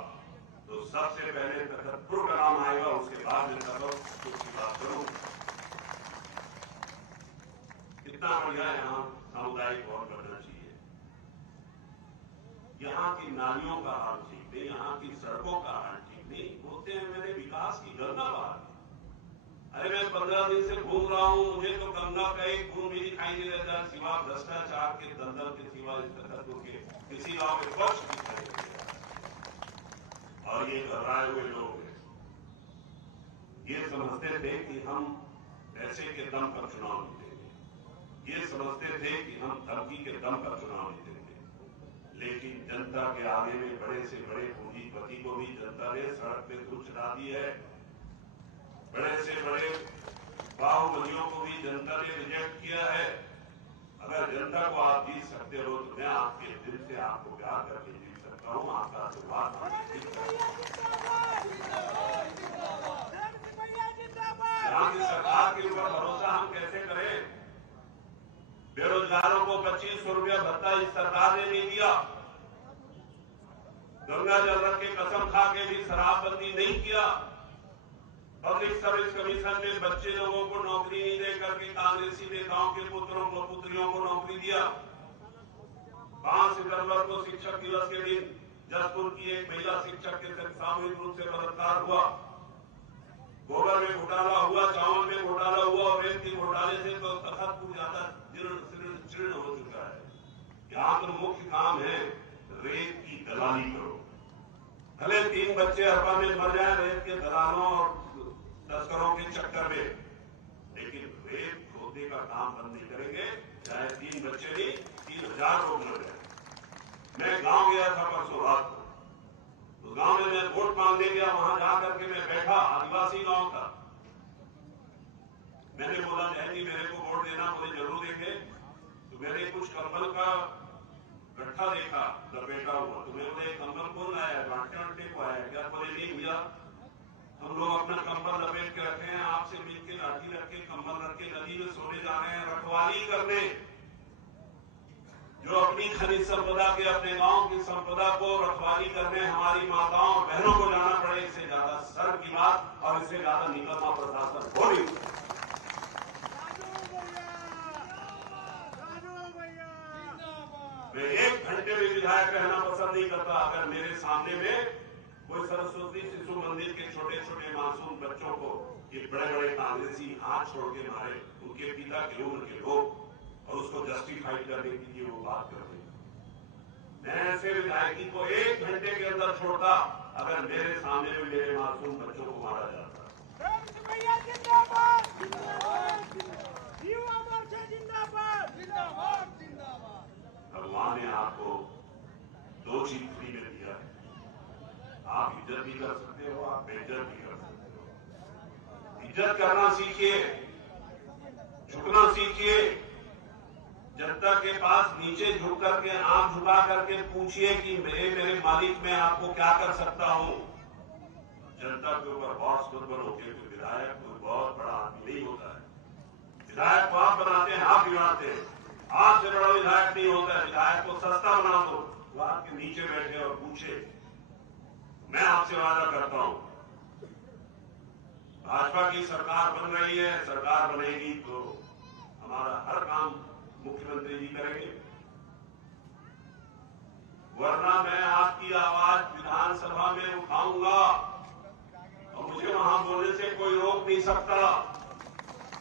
तो सबसे पहले तखतपुर का नाम आएगा, उसके बाद मैं तखतपुर की बात करूंगा। कितना बढ़िया यहाँ सामुदायिक भवन बनना चाहिए। यहाँ की नालियों का हाल ठीक नहीं, यहाँ की सड़कों का हाल ठीक नहीं। बोलते हैं मैंने विकास की गंगा बहा दी। अरे मैं 15 दिन से घूम रहा हूँ, मुझे तो गंगा का एक बूंद भी दिखाई नहीं देता, सिवा भ्रष्टाचार के दलदल के सिवा इस तखतपुर के किसी गांव में स्वच्छ दिखाई नहीं देता। और ये घबराए हुए लोग ये समझते थे कि हम पैसे के दम पर चुनाव जीतेंगे, ये समझते थे कि हम धमकी के दम पर चुनाव जीतेंगे। लेकिन जनता के आगे में बड़े से बड़े पूंजीपति को भी जनता ने सड़क पे धूल चढ़ा दी है। बड़े से बड़े बाहुबलियों को भी जनता ने रिजेक्ट किया है। अगर जनता को आप जीत सकते हो तो मैं आपके दिल से आपको प्यार करके जीत सकता हूँ। आपका आशीर्वाद यहाँ की सरकार के ऊपर भरोसा हम कैसे करें? बेरोजगारों को 2500 रुपया भत्ता इस सरकार ने नहीं दिया। गंगा जल रख के कसम खा के भी शराबबंदी नहीं किया। पब्लिक सर्विस कमीशन ने बच्चे लोगों को नौकरी नहीं देकर के कांग्रेसी नेताओं के पुत्रों को पुत्रियों को नौकरी दिया। 5 सितंबर को शिक्षक दिवस के दिन जसपुर की एक महिला शिक्षक के साथ सामूहिक रूप से बलात्कार हुआ। गोबर में घोटाला हुआ, चावल में घोटाला हुआ और रेत के घोटाले से तो तखतपुर ज्यादा जीर्ण हो चुका है। यहाँ तो मुख्य काम है रेत की दलाली करो। भले 3 बच्चे हरपा में मर जाए रेत के दलालों और तस्करों के चक्कर में, लेकिन रेत खोदने का काम बंद नहीं करेंगे, चाहे 3 बच्चे नहीं 3000 लोग मर जाए। मैं गांव गया था परसों रात को, उस गांव में मैं वोट मांगने गया, वहां जाकर के मैं बैठा, आदिवासी गांव था। मैंने बोला बहन जी मेरे को वोट देना, बोले जरूर देंगे। तो मैंने कुछ कंबल का गट्ठा देखा लपेटा हुआ, तो मैंने बोले कंबल कौन लाया, बांटने वाटे को आया क्या? बोले नहीं भैया, हम लोग अपना कंबल लपेट के रखे हैं, आपसे मिलकर लाठी रख के कंबल रख के नदी में सोने जा रहे हैं रखवाली करने। जो अपनी खनिज संपदा के, अपने गांव की संपदा को रखवाली करने हमारी माताओं और बहनों को जाना पड़े, इससे ज्यादा शर्म की बात और इससे ज्यादा निकम्मा प्रशासन हो नहीं। मैं 1 घंटे में विधायक रहना पसंद नहीं करता अगर मेरे सामने में कोई सरस्वती शिशु मंदिर के छोटे छोटे मासूम बच्चों को ये बड़े बड़े कांग्रेसी हाथ छोड़ के मारे, उनके पिता के उम्र के लोग, और उसको जस्टिफाई करने के लिए वो बात कर रहे हैं। मैं ऐसे विधायकी को 1 घंटे के अंदर छोड़ता अगर मेरे सामने में मेरे मासूम बच्चों को मारा जाता। भगवान ने आपको 2 चीज फ्री में दिया है, आप इज्जत भी कर सकते हो, आप बेइज्जत भी कर सकते हो। इज्जत करना सीखिए, झुकना सीखिए। जनता के पास नीचे झुक करके, आंख झुका करके पूछिए कि मेरे मालिक मैं आपको क्या कर सकता हूं। जनता के ऊपर बॉस मत बनो, क्योंकि विधायक कोई बहुत बड़ा आदमी नहीं होता है। विधायक को आप बनाते हैं, आप गिराते हैं। आपसे बड़ा विधायक नहीं होता है। विधायक को सस्ता बना दो, वो आपके नीचे बैठे और पूछे। मैं आपसे वादा करता हूं, भाजपा की सरकार बन रही है, सरकार बनेगी तो हमारा हर काम मुख्यमंत्री जी करेंगे, वरना मैं आपकी आवाज विधानसभा में उठाऊंगा और मुझे वहां बोलने से कोई रोक नहीं सकता।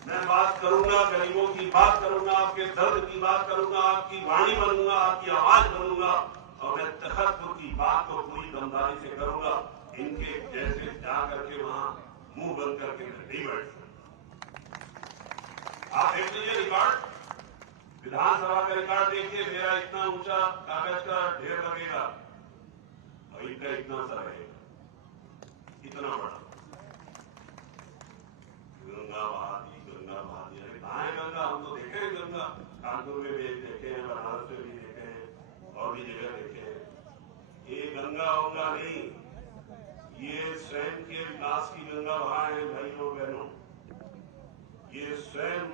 मैं बात करूंगा, गरीबों की बात करूंगा, आपके दर्द की बात करूंगा, आपकी वाणी बनूंगा, आपकी आवाज बनूंगा, और मैं तखतपुर की बात को पूरी दमदारी से करूंगा। इनके जैसे जा करके वहां मुंह बंद करके मैं नहीं बैठ सकता। आप देख लीजिए रिकॉर्ड, विधानसभा का रिकॉर्ड देखिए, मेरा इतना ऊंचा कागज का ढेर लगेगा और इनका इतना सा रहेगा, इतना बड़ा। गंगा बहादी, गंगा बहादी, अरे कहाँ है गंगा? हम तो देखे हैं गंगा, कानपुर में भी देखे हैं, बनारस में भी देखे हैं, और भी जगह देखे हैं। ये गंगा होगा नहीं, ये स्वयं के विकास की गंगा बहाए हैं भाइयों बहनों। ये स्वयं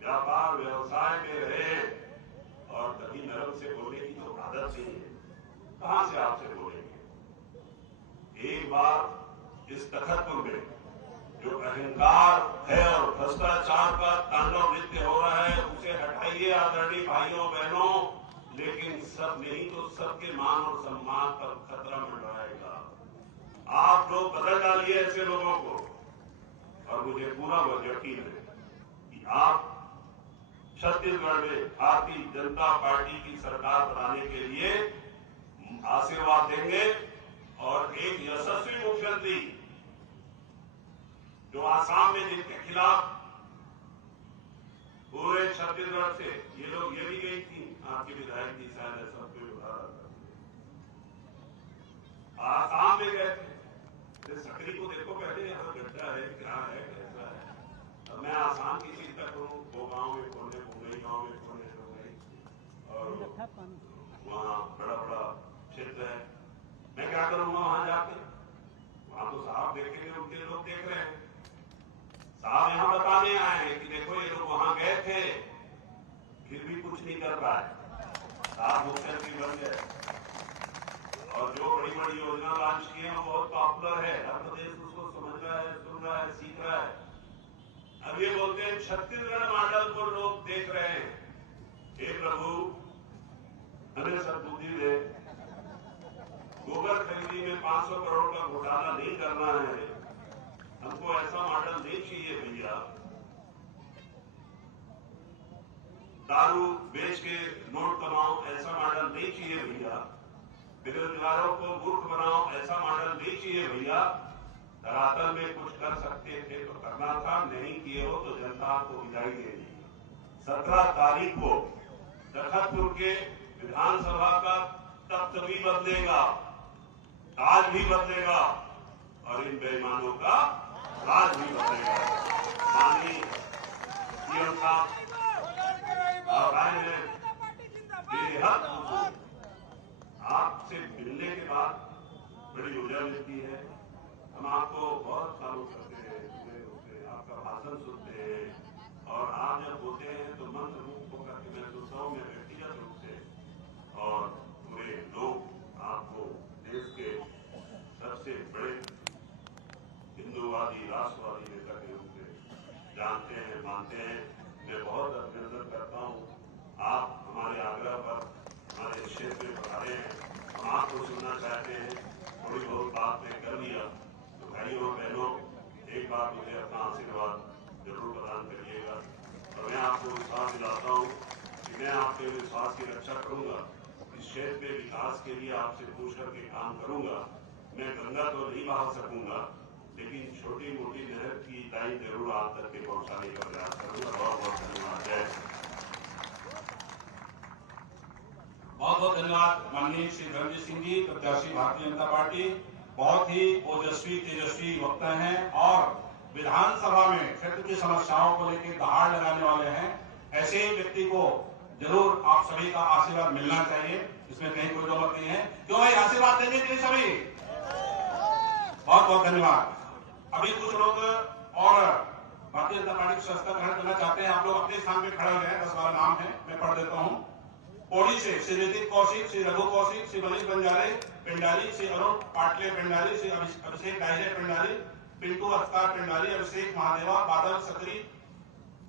व्यापार व्यवसाय में रहे और कभी नरम से बोलने की तो आदत नहीं है, कहां से आपसे बोलेंगे? एक बार इस तखतपुर में जो अहंकार है और भ्रष्टाचार का तांडव नृत्य हो रहा है, उसे हटाइए आदरणीय भाइयों बहनों, लेकिन सब नहीं तो सबके मान और सम्मान पर खतरा मंडराएगा। आप लोग बदल डालिए ऐसे लोगों को, और मुझे पूरा यकीन है कि आप छत्तीसगढ़ में भारतीय जनता पार्टी की सरकार बनाने के लिए आशीर्वाद देंगे और एक यशस्वी मुख्यमंत्री जो आसाम में जिनके खिलाफ पूरे छत्तीसगढ़ से ये लोग, ये भी गई थी आपके विधायक की, शायद सबको आसाम में गए थे। सकरी को देखो पहले, यहाँ गड्ढा है, क्या है, कैसा है। अब मैं आसाम की चिंता करूँ, वो गाँव में खोलने, मुंबई गाँव में खोलने हो गई, और वहाँ बड़ा बड़ा क्षेत्र है। मैं क्या करूँगा वहां जाके? वहां तो साहब देखेंगे, उनके लोग देख रहे हैं। साहब यहाँ बताने आए हैं कि देखो ये लोग वहां गए थे, फिर भी कुछ नहीं कर पाए। साहब मुख्यमंत्री बन गए और जो बड़ी बड़ी योजना लॉन्च की है वो बहुत पॉपुलर है, हर प्रदेश उसको समझ रहा है, सुन रहा है, सीख रहा है। अब ये बोलते हैं छत्तीसगढ़ मॉडल को लोग देख रहे हैं। हे प्रभु, हमें सद्बुद्धि दे। गोबर खरीदी में 500 करोड़ का घोटाला नहीं करना है, हमको ऐसा मॉडल नहीं चाहिए भैया। दारू बेच के नोट कमाओ, ऐसा मॉडल नहीं चाहिए भैया। बेरोजगारों को मूर्ख बनाओ, ऐसा मॉडल नहीं चाहिए भैया। धरातल में कुछ कर सकते थे तो करना था, नहीं किए हो तो जनता को विदाई दे दी। 17 तारीख को तखतपुर के विधानसभा का तख्त भी बदलेगा, ताज भी बदलेगा और इन बेईमानों का राज भी बदलेगा। माननीय सीएम साहब और आए हैं बेहद खुश। आपसे मिलने के बाद बड़ी ऊर्जा मिलती है। हम आपको बहुत सालों करते हैं, आपका भाषण सुनते हैं और आप जब बोलते हैं तो मंत्र रूप होकर के मैं सोचता हूँ, मैं व्यक्तिगत रूप से और पूरे लोग आपको देश के सबसे बड़े हिंदूवादी राष्ट्रवादी नेता के रूप में जानते हैं, मानते हैं। मैं बहुत अभिनंदन करता हूँ। आप हमारे आग्रह पर हमारे क्षेत्र में पधारे हैं, हम आपको सुनना चाहते हैं। थोड़ी बहुत बात मैं कर लिया तो भाइयों और बहनों, एक बार मुझे अपना आशीर्वाद जरूर प्रदान करिएगा और मैं आपको विश्वास दिलाता हूँ कि मैं आपके विश्वास की रक्षा करूंगा। इस क्षेत्र के विकास के लिए आपसे पूछ करके काम करूंगा। मैं गंगा तो नहीं बहा सकूंगा, लेकिन छोटी मोटी नहर की लाइन जरूर आप तक के पहुंचाने का प्रयास करूंगा। बहुत बहुत धन्यवाद। जय। बहुत बहुत धन्यवाद माननीय श्री धर्मजीत सिंह जी, प्रत्याशी भारतीय जनता पार्टी। बहुत ही ओजस्वी तेजस्वी वक्ता हैं और विधानसभा में क्षेत्र की समस्याओं को लेकर दहाड़ लगाने वाले हैं। ऐसे व्यक्ति को जरूर आप सभी का आशीर्वाद मिलना चाहिए, इसमें कहीं कोई दो मत नहीं है। क्यों भाई, आशीर्वाद देंगे कि नहीं सभी? बहुत बहुत धन्यवाद। अभी कुछ लोग और भारतीय जनता पार्टी की सदस्यता ग्रहण करना चाहते हैं। आप लोग अपने स्थान पे खड़े हो जाए। 10-12 नाम है, मैं पढ़ देता हूँ। पौड़ी से श्री ऋतिक कौशिक, श्री रघु कौशिक, श्री मनीष बंजारे पिंडारी, श्री अरुण पाटले पिंडारी, श्री अभिषेक डायरे पिंडारी, पिंटू अख्तार पिंडारी, अभिषेक महादेवा, बादल सकरी,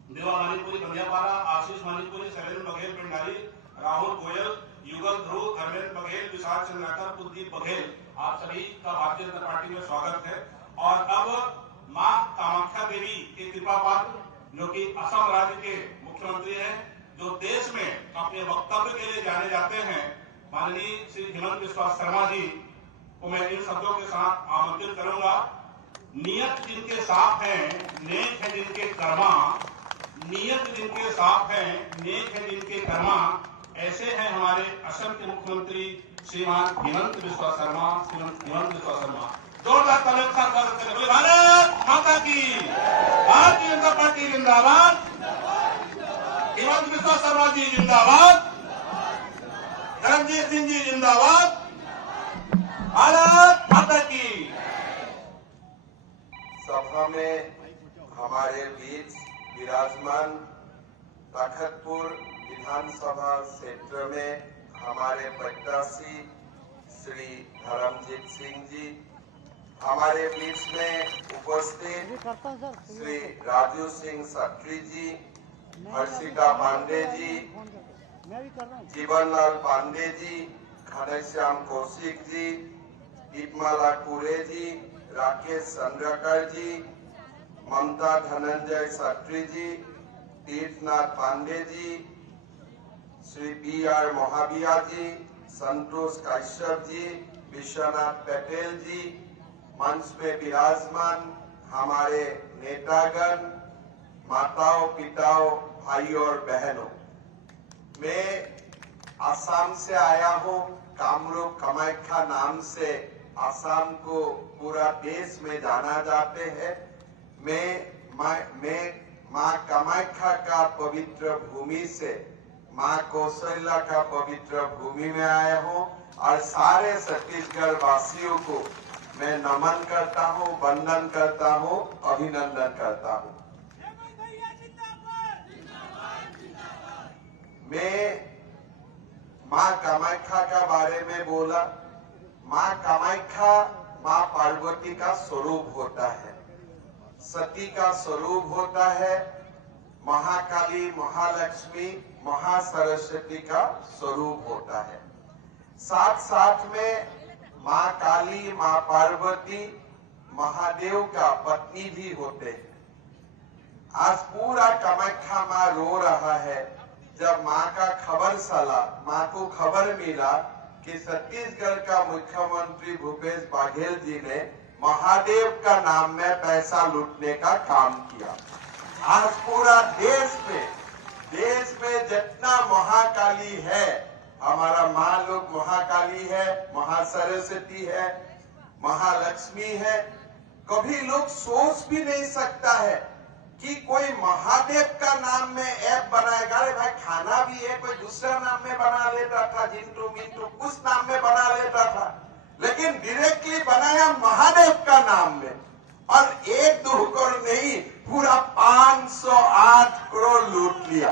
देवा मानिकपुरी बंदियापाड़ा, आशीष मानिकपुरी, शैलेंद्र बघेल पिंडारी, राहुल गोयल, युगल ध्रुव, धर्मेंद्र बघेल, विशाल चंद्राकर, कुलदीप बघेल। आप सभी का भारतीय जनता पार्टी में स्वागत है। और अब मां कामाख्या देवी के कृपा पात्र जो कि असम राज्य के मुख्यमंत्री हैं, जो देश में अपने वक्तव्य के लिए जाने जाते हैं, माननीय श्री हिमंत बिस्वा शर्मा जी को मैं इन शब्दों के साथ आमंत्रित करूंगा। नियत जिनके साफ है, नेक है जिनके कर्मा, नियत जिनके साफ है, नेक है जिनके कर्मा, ऐसे हैं हमारे असम के मुख्यमंत्री श्रीमान हिमंत बिस्वा शर्मा। श्रीमंत हिमंत बिस्वा शर्मा, जोरदार तालियों के साथ स्वागत करें। बोले भारत माता की, भारतीय जनता पार्टी जिंदाबाद, हिमंत बिस्वा शर्मा जी जिंदाबाद, धर्मजीत सिंह जी जिंदाबाद, भारत माता की। सभा में हमारे बीच विराजमान तखतपुर विधानसभा क्षेत्र में हमारे प्रत्याशी श्री धर्मजीत सिंह जी, हमारे बीच में उपस्थित श्री राजू सिंह सत्री जी, हर्षिका पांडे जी, जीवनलाल पांडे जी, घनश्याम कौशिक जी, दीपमाला कुरे जी, राकेश चंद्रकर जी, ममता धनंजय सत्री जी, तीर्थनाथ पांडे जी, श्री BR मोहाबिया जी, संतोष कश्यप जी, विश्वनाथ पटेल जी, मंच में विराजमान हमारे नेतागण, माताओं, पिताओं, भाइयों और बहनों, मैं असम से आया हूँ। कामरूप कामाख्या नाम से असम को पूरा देश में जाना जाते हैं। मैं माँ कामाख्या का पवित्र भूमि से माँ कौशल्या का पवित्र भूमि में आया हूँ और सारे छत्तीसगढ़ वासियों को मैं नमन करता हूँ, वंदन करता हूँ, अभिनंदन करता हूँ। मैं माँ कामाख्या का बारे में बोला। माँ कामाख्या माँ पार्वती का स्वरूप होता है, सती का स्वरूप होता है, महाकाली, महालक्ष्मी, महासरस्वती का स्वरूप होता है। साथ साथ में माँ काली, माँ पार्वती, महादेव का पत्नी भी होते हैं। आज पूरा कामाख्या माँ रो रहा है जब माँ का खबर चला, माँ को खबर मिला कि छत्तीसगढ़ का मुख्यमंत्री भूपेश बघेल जी ने महादेव का नाम में पैसा लूटने का काम किया। आज पूरा देश में जितना महाकाली है, हमारा माँ लोग महाकाली है, महासरस्वती है, महालक्ष्मी है, कभी लोग सोच भी नहीं सकता है कि कोई महादेव का नाम में ऐप बनाएगा। अरे भाई खाना भी है, कोई दूसरा नाम में बना लेता था, जिंटू मिंटू कुछ नाम में बना लेता था, लेकिन डायरेक्टली बनाया महादेव का नाम में, और 1-2 करोड़ नहीं, पूरा 508 करोड़ लूट लिया।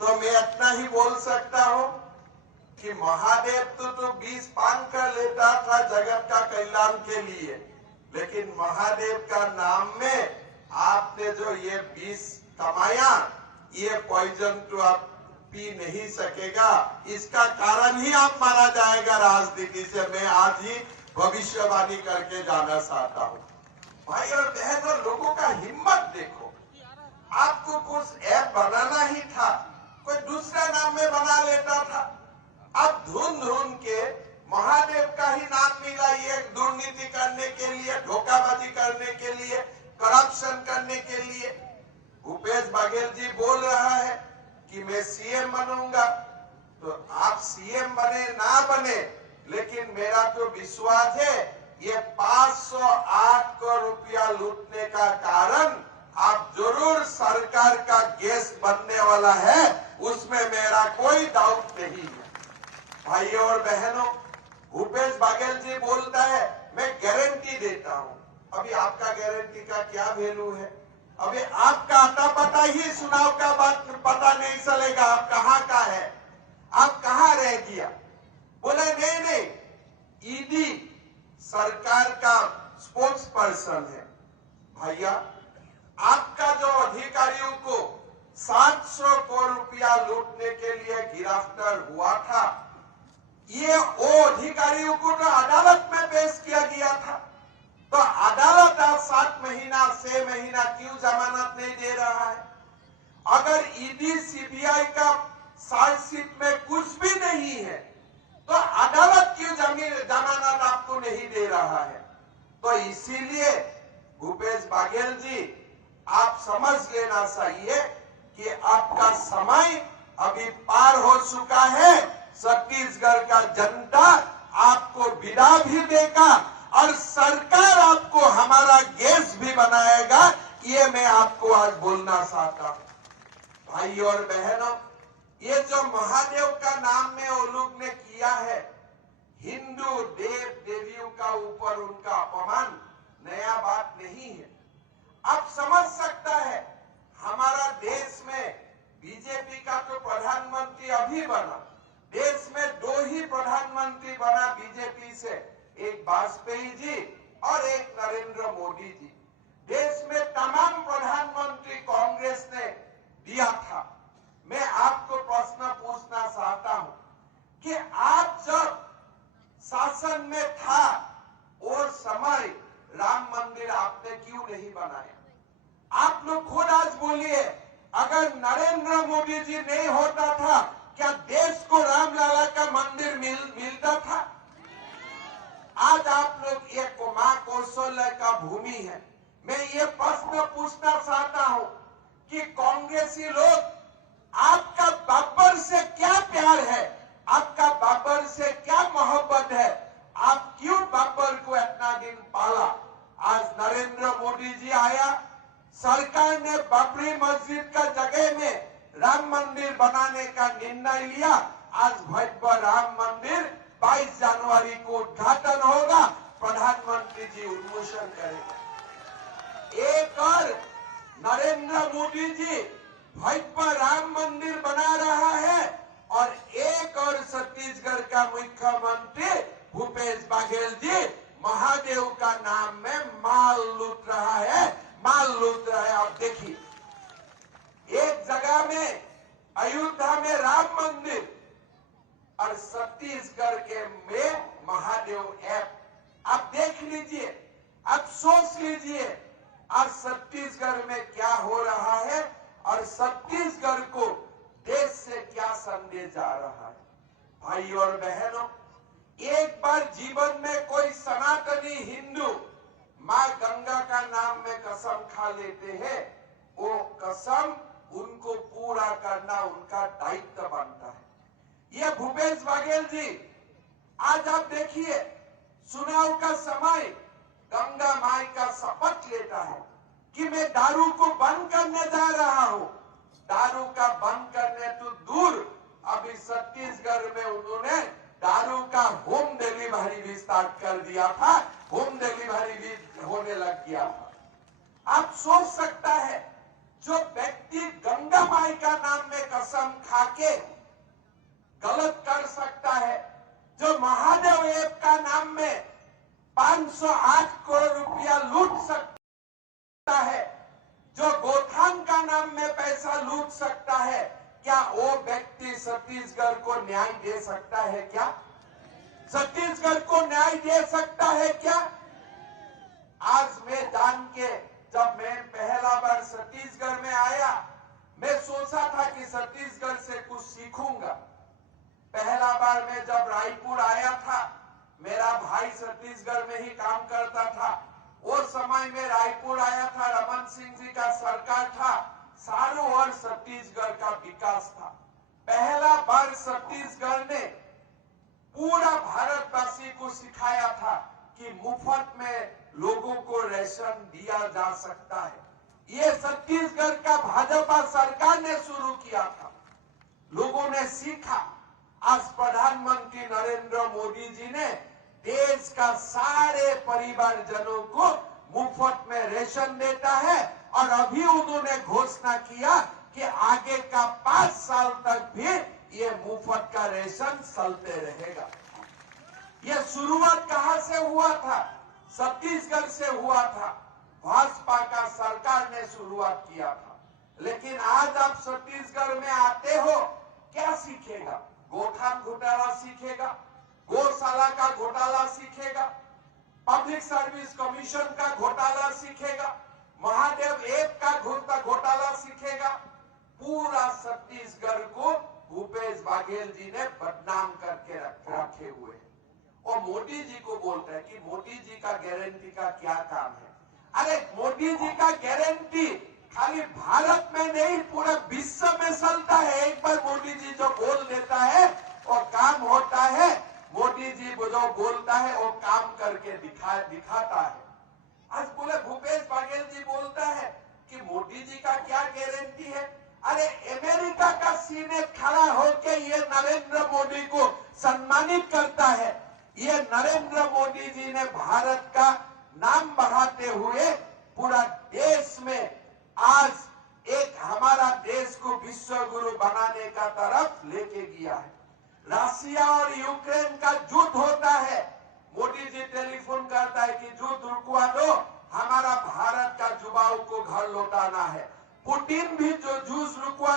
तो मैं इतना ही बोल सकता हूं कि महादेव तो 20 पान का लेता था जगत का कल्याण के लिए, लेकिन महादेव का नाम में आपने जो ये 20 कमाया, ये पॉइजन तो आप पी नहीं सकेगा। इसका कारण ही आप मारा जाएगा राजनीति से। मैं आज ही भविष्यवाणी करके जाना चाहता हूं। भाई और बहनों, लोगों का हिम्मत देखो। आपको कुछ ऐप बनाना ही था, कोई दूसरा नाम में बना लेता था। अब ढूंढ के महादेव का ही नाम मिला, ये दुर्नीति करने के लिए, धोखाबाजी करने के लिए, करप्शन करने के लिए। भूपेश बघेल जी बोल रहा है कि मैं सीएम बनूंगा, तो आप सीएम बने ना बने, लेकिन मेरा तो विश्वास है ये 508 करोड़ रुपया लूटने का कारण आप जरूर सरकार का गेस्ट बनने वाला है, उसमें मेरा कोई डाउट नहीं है। भाइयों और बहनों, भूपेश बघेल जी बोलता है मैं गारंटी देता हूं। अभी आपका गारंटी का क्या वैल्यू है? अभी आपका आता पता ही चुनाव का बात पता नहीं चलेगा, आप कहां का है, आप कहां रह गया। बोला नहीं, ईडी सरकार का स्पोक्स पर्सन है। भैया, आपका जो अधिकारियों को 700 करोड़ रुपया लूटने के लिए गिरफ्तार हुआ था, ये वो अधिकारियों को तो अदालत में पेश किया गया था, तो अदालत आज 7 महीना 6 महीना क्यों जमानत नहीं दे रहा है? अगर ईडी सीबीआई का चार्जशीट में कुछ भी नहीं है, तो अदालत क्यों जमानत आपको नहीं दे रहा है? तो इसीलिए भूपेश बघेल जी, आप समझ लेना चाहिए कि आपका समय अभी पार हो चुका है। छत्तीसगढ़ का जनता आपको विदा भी देगा और सरकार आपको हमारा गेस्ट भी बनाएगा, ये मैं आपको आज बोलना चाहता हूं। भाई और बहनों, ये जो महादेव का नाम में वो लोग ने किया है, हिंदू देव देवियों का ऊपर उनका अपमान नया बात नहीं है। आप समझ सकता है, हमारा देश में बीजेपी का तो प्रधानमंत्री अभी बना, देश में 2 ही प्रधानमंत्री बना बीजेपी से, एक वाजपेयी जी और एक नरेंद्र मोदी जी। देश में तमाम प्रधानमंत्री कांग्रेस ने दिया था। मैं आपको प्रश्न पूछना चाहता हूं कि आप जब शासन में था और समय राम मंदिर आपने क्यों नहीं बनाया? आप लोग खुद आज बोलिए, अगर नरेंद्र मोदी जी नहीं होता था, क्या देश को रामलला का मंदिर मिलता था? आज आप लोग एक मां कौशल्य का भूमि है। मैं ये प्रश्न पूछना चाहता हूं कि कांग्रेसी लोग, आपका बाबर से क्या प्यार है, आपका बाबर से क्या मोहब्बत है? आप क्यों बाबर को इतना दिन पाला? आज नरेंद्र मोदी जी आया, सरकार ने बाबरी मस्जिद का जगह में राम मंदिर बनाने का निर्णय लिया। आज भव्य राम मंदिर 22 जनवरी को उद्घाटन होगा, प्रधानमंत्री जी उन्मोचन करेंगे। एक और नरेंद्र मोदी जी भव्य राम मंदिर बना रहा है और एक और छत्तीसगढ़ का मुख्यमंत्री भूपेश बघेल जी महादेव का नाम में माल लूट रहा है, माल लूट रहा है। आप देखिए, एक जगह में अयोध्या में राम मंदिर और छत्तीसगढ़ के में महादेव ऐप। आप देख लीजिए, आप सोच लीजिए, आज छत्तीसगढ़ में क्या हो रहा है और छत्तीसगढ़ को देश से क्या संदेश जा रहा है। भाई और बहनों, एक बार जीवन में कोई सनातनी हिंदू मां गंगा का नाम में कसम खा लेते हैं, वो कसम उनको पूरा करना उनका दायित्व बनता है। ये भूपेश बघेल जी, आज आप देखिए, चुनाव का समय गंगा माई का शपथ लेता है, कि मैं दारू को बंद करने जा रहा हूं। दारू का बंद करने तो दूर, अभी छत्तीसगढ़ में उन्होंने दारू का होम डिलीवरी भी स्टार्ट कर दिया था, होम डिलीवरी भी होने लग गया था। आप सोच सकता है, जो व्यक्ति गंगा माई का नाम में कसम खाके गलत कर सकता है, जो महादेव ऐप का नाम में 508 करोड़ रुपया लूट सकता है, जो गोथान का नाम में पैसा लूट सकता है, क्या वो व्यक्ति छत्तीसगढ़ को न्याय दे सकता है? क्या छत्तीसगढ़ को न्याय दे सकता है? क्या आज मैं जान के, जब मैं पहला बार छत्तीसगढ़ में आया, मैं सोचा था कि छत्तीसगढ़ से कुछ सीखूंगा। पहला बार मैं जब रायपुर आया था, मेरा भाई छत्तीसगढ़ में ही काम करता था। उस समय में रायपुर आया था, रमन सिंह जी का सरकार था, चारों ओर छत्तीसगढ़ का विकास था। पहला बार छत्तीसगढ़ ने पूरा भारतवासी को सिखाया था कि मुफ्त में लोगों को राशन दिया जा सकता है। ये छत्तीसगढ़ का भाजपा सरकार ने शुरू किया था, लोगों ने सीखा। आज प्रधानमंत्री नरेंद्र मोदी जी ने देश का सारे परिवारजनों को मुफ्त में राशन देता है, और अभी उन्होंने घोषणा किया कि आगे का 5 साल तक भी ये मुफ्त का राशन चलते रहेगा। ये शुरुआत कहां से हुआ था? छत्तीसगढ़ से हुआ था। भाजपा का सरकार ने शुरुआत किया था। लेकिन आज आप छत्तीसगढ़ में आते हो, क्या सीखेगा? गोथान घोटाला सीखेगा, गौशाला का घोटाला सीखेगा, पब्लिक सर्विस कमीशन का घोटाला सीखेगा, महादेव ऐप का घोटाला सीखेगा। पूरा छत्तीसगढ़ को भूपेश बघेल जी ने बदनाम करके रखे हुए हैं। और मोदी जी को बोलते हैं कि मोदी जी का गारंटी का क्या काम है? अरे मोदी जी का गारंटी खाली भारत में नहीं, पूरा विश्व में चलता है। एक बार मोदी जी जो बोल देता है और काम होता है। मोदी जी जो बोलता है वो काम करके दिखाता है। आज बोले भूपेश बघेल जी बोलता है कि मोदी जी का क्या गारंटी है? अरे अमेरिका का सीनेट खड़ा होकर ये नरेंद्र मोदी को सम्मानित करता है। ये नरेंद्र मोदी जी ने भारत का नाम बढ़ाते हुए पूरा देश में आज एक हमारा देश को विश्व गुरु बनाने का तरफ लेके गया है। रशिया और यूक्रेन का युद्ध होता है, मोदी जी टेलीफोन करता है कि युद्ध रुकवा दो, हमारा भारत का युवाओं को घर लौटाना है। पुतिन भी जो जूस रुकवा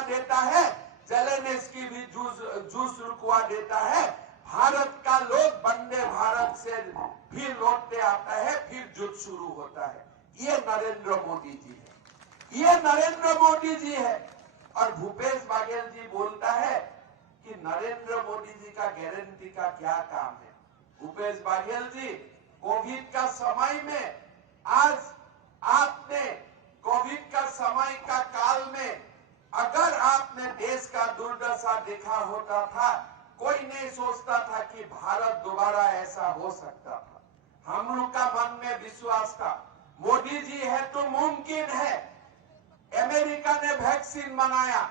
देता है, जेलेंस्की भी जूस रुकवा देता है। भारत का लोग वंदे भारत से फिर लौटते आता है, फिर युद्ध शुरू होता है। ये नरेंद्र मोदी जी है, ये नरेंद्र मोदी जी है। और भूपेश बघेल जी बोलता है कि नरेंद्र मोदी जी का गारंटी का क्या काम है? भूपेश बघेल जी, कोविड का समय में, आज आपने कोविड का समय का काल में अगर आपने देश का दुर्दशा देखा होता था, कोई नहीं सोचता था कि भारत दोबारा ऐसा हो सकता था। हम लोग का मन में विश्वास था, मोदी जी है तो मुमकिन है। अमेरिका ने वैक्सीन बनाया,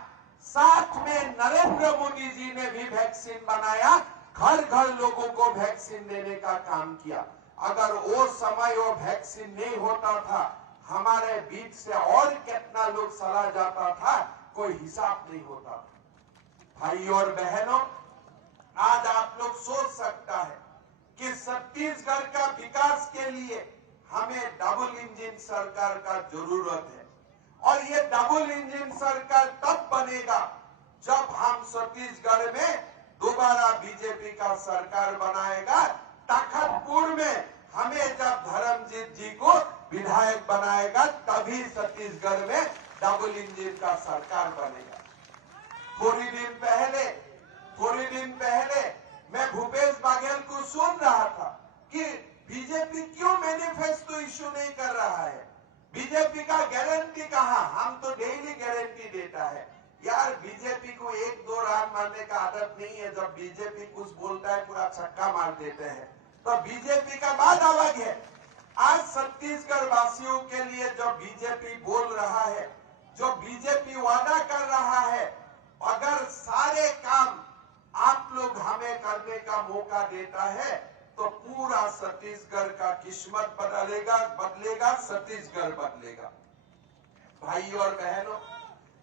साथ में नरेंद्र मोदी जी ने भी वैक्सीन बनाया, घर घर लोगों को वैक्सीन देने का काम किया। अगर वो समय वो वैक्सीन नहीं होता था, हमारे बीच से और कितना लोग चला जाता था, कोई हिसाब नहीं होता था। भाई और बहनों, आज आप लोग सोच सकता है कि छत्तीसगढ़ का विकास के लिए हमें डबल इंजन सरकार का जरूरत है। और ये डबल इंजन सरकार तब बनेगा जब हम छत्तीसगढ़ में दोबारा बीजेपी का सरकार बनाएगा। तखतपुर में हमें जब धर्मजीत जी को विधायक बनाएगा, तभी छत्तीसगढ़ में डबल इंजन का सरकार बनेगा। थोड़ी दिन पहले मैं भूपेश बघेल को सुन रहा था कि बीजेपी क्यों मैनिफेस्टो इश्यू नहीं कर रहा है, बीजेपी का गारंटी कहां? हम तो डेली गारंटी देता है। यार, बीजेपी को 1-2 रान मारने का आदत नहीं है। जब बीजेपी कुछ बोलता है पूरा छक्का मार देते हैं। तो बीजेपी का बात अलग है, आज छत्तीसगढ़ वासियों के लिए जो बीजेपी बोल रहा है, जो बीजेपी वादा कर रहा है, अगर सारे काम आप लोग हमें करने का मौका देता है तो पूरा छत्तीसगढ़ का किस्मत बदलेगा, छत्तीसगढ़ बदलेगा। भाई और बहनों,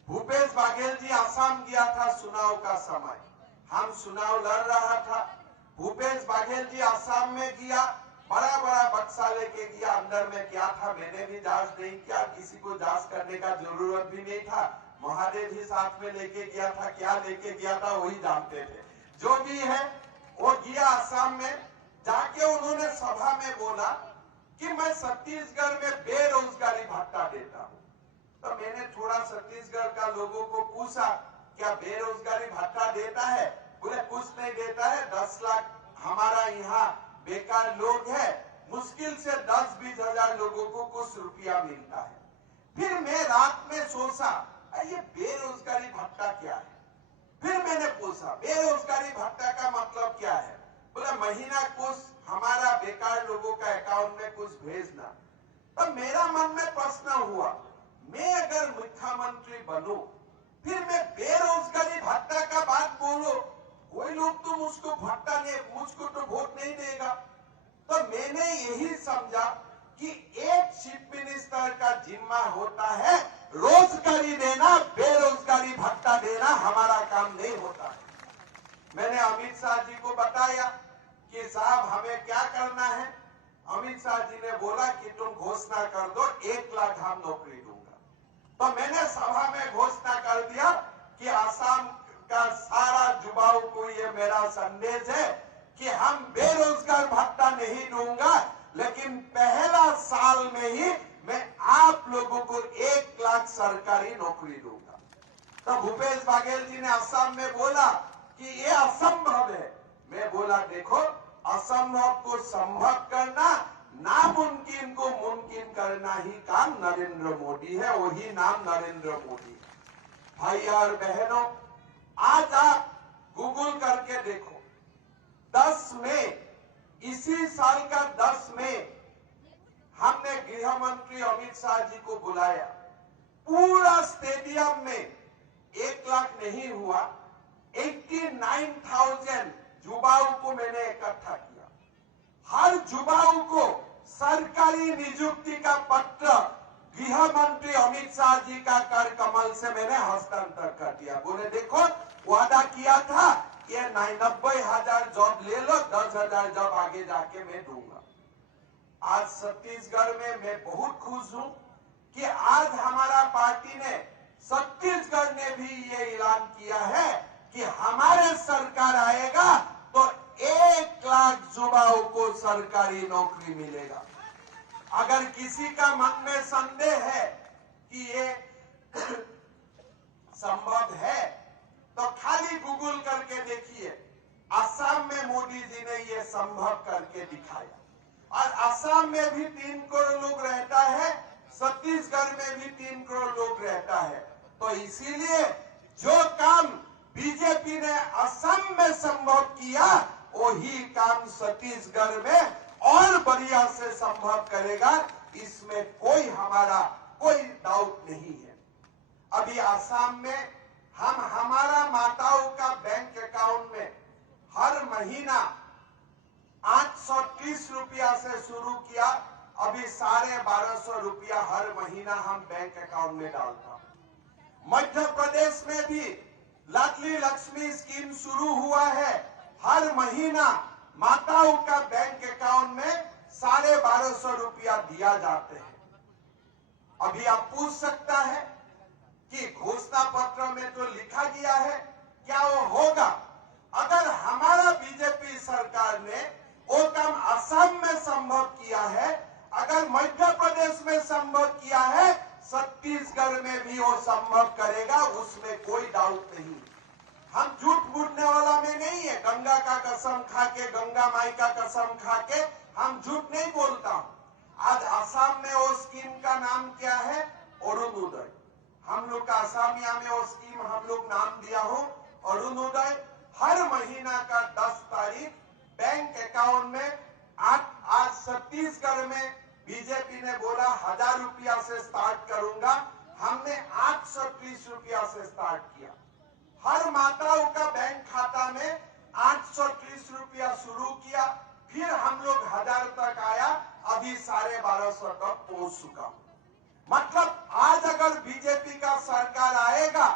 भूपेश बघेल जी आसाम गया था चुनाव का समय, हम चुनाव लड़ रहा था। भूपेश बघेल जी आसाम में गया, बड़ा बड़ा बक्सा लेके गया, अंदर में क्या था मैंने भी जांच नहीं किया, किसी को जांच करने का जरूरत भी नहीं था। महादेव ही साथ में लेके गया था, क्या लेके गया था वही जानते थे। जो भी है वो गया आसाम में, जाके उन्होंने सभा में बोला कि मैं छत्तीसगढ़ में बेरोजगारी भत्ता देता हूं। तो मैंने थोड़ा छत्तीसगढ़ का लोगों को पूछा, क्या बेरोजगारी भत्ता देता है? बोले कुछ नहीं देता है, 10 लाख हमारा यहाँ बेकार लोग है, मुश्किल से 10-20 हजार लोगों को कुछ रुपया मिलता है। फिर मैं रात में सोचा ये बेरोजगारी भत्ता क्या है? फिर मैंने पूछा बेरोजगारी भत्ता का मतलब क्या है? बोले महीना कुछ हमारा बेकार लोगों का अकाउंट में कुछ भेजना। तो मेरा मन में प्रश्न हुआ, मैं अगर मुख्यमंत्री बनूं, फिर मैं बेरोजगारी भत्ता का बात बोलूं, कोई लोग तो मुझको भत्ता नहीं, मुझको तो वोट नहीं देगा। तो मैंने यही समझा कि एक चीफ मिनिस्टर का जिम्मा होता है रोजगारी देना, बेरोजगारी भत्ता देना हमारा काम नहीं होता है। मैंने अमित शाह जी को बताया कि साहब हमें क्या करना है। अमित शाह जी ने बोला कि तुम घोषणा कर दो 1 लाख हम नौकरी दूंगा। तो मैंने सभा में घोषणा कर दिया कि आसाम का सारा युवाओं को ये मेरा संदेश है कि हम बेरोजगार भत्ता नहीं दूंगा, लेकिन पहला साल में ही मैं आप लोगों को 1 लाख सरकारी नौकरी दूंगा। तो भूपेश बघेल जी ने असम में बोला कि ये असंभव है। मैं बोला देखो, असंभव को संभव करना, नामुमकिन को मुमकिन करना ही काम नरेंद्र मोदी है, वही नाम नरेंद्र मोदी है। भाई और बहनों, आज आप गूगल करके देखो, 10 मई, इसी साल का 10 मई हमने गृह मंत्री अमित शाह जी को बुलाया। पूरा स्टेडियम में 1 लाख नहीं हुआ, 89,000 युवाओं को मैंने इकट्ठा किया। हर युवाओं को सरकारी नियुक्ति का पत्र गृह मंत्री अमित शाह जी का कर कमल से मैंने हस्तांतर कर दिया। बोले देखो, वादा किया था ये 90,000 जॉब ले लो, 10,000 जॉब आगे जाके मैं दूंगा। आज छत्तीसगढ़ में मैं बहुत खुश हूं कि आज हमारा पार्टी ने, छत्तीसगढ़ ने भी ये ऐलान किया है कि हमारे सरकार आएगा तो 1 लाख युवाओं को सरकारी नौकरी मिलेगा। अगर किसी का मन में संदेह है कि ये संभव है तो खाली गूगल करके देखिए, असम में मोदी जी ने ये संभव करके दिखाया। और असम में भी 3 करोड़ लोग रहता है, छत्तीसगढ़ में भी 3 करोड़ लोग रहता है। तो इसीलिए जो काम बीजेपी ने असम में संभव किया, वही काम छत्तीसगढ़ में और बढ़िया से संभव करेगा, इसमें कोई डाउट नहीं है। अभी असम में हम हमारा माताओं का बैंक अकाउंट में हर महीना 830 रुपया से शुरू किया, अभी 1250 रुपया हर महीना हम बैंक अकाउंट में डालता हूं। मध्य प्रदेश में भी लाडली लक्ष्मी स्कीम शुरू हुआ है, हर महीना माताओं का बैंक अकाउंट में 1250 रुपया दिया जाते हैं। अभी आप पूछ सकता है कि घोषणा पत्र में तो लिखा गया है, क्या वो होगा? अगर हमारा बीजेपी सरकार ने वो काम असम में संभव किया है, अगर मध्य प्रदेश में संभव किया है, छत्तीसगढ़ में भी वो संभव करेगा, उसमें कोई डाउट नहीं। हम झूठ बोलने वाला में नहीं है। गंगा का कसम खा के, गंगा माई का कसम खा के हम झूठ नहीं बोलता हूं। आज असम में वो स्कीम का नाम क्या है? अरुणोदय। हम लोग का असमिया में वो स्कीम हम लोग नाम दिया हो अरुणोदय। हर महीना का 10 तारीख बैंक अकाउंट में आज छत्तीसगढ़ में बीजेपी ने बोला 1000 रुपया से स्टार्ट करूंगा, हमने 830 रुपया से स्टार्ट किया। हर माताओं का बैंक खाता में 830 रुपया शुरू किया, फिर हम लोग 1000 तक आया, अभी 1250 तक पहुंच चुका। मतलब आज अगर बीजेपी का सरकार आएगा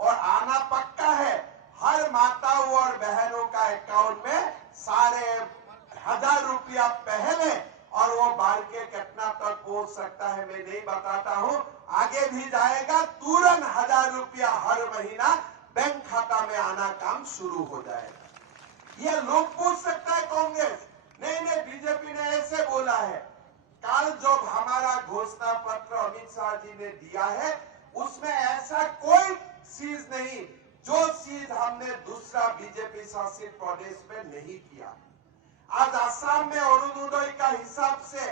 और आना पक्का है, हर माताओं और बहनों का अकाउंट में 1000 रुपया पहले, और वो बढ़ के कितना तक पहुंच सकता है मैं नहीं बताता हूं, आगे भी जाएगा। तुरंत 1000 रुपया हर महीना बैंक खाता में आना काम शुरू हो जाएगा। ये लोग पूछ सकता है कांग्रेस, नहीं बीजेपी ने ऐसे बोला है। कल जब हमारा घोषणा पत्र अमित शाह जी ने दिया है, उसमें ऐसा कोई चीज नहीं जो चीज हमने दूसरा बीजेपी शासित प्रदेश में नहीं किया। आज असम में अरुणोदय का हिसाब से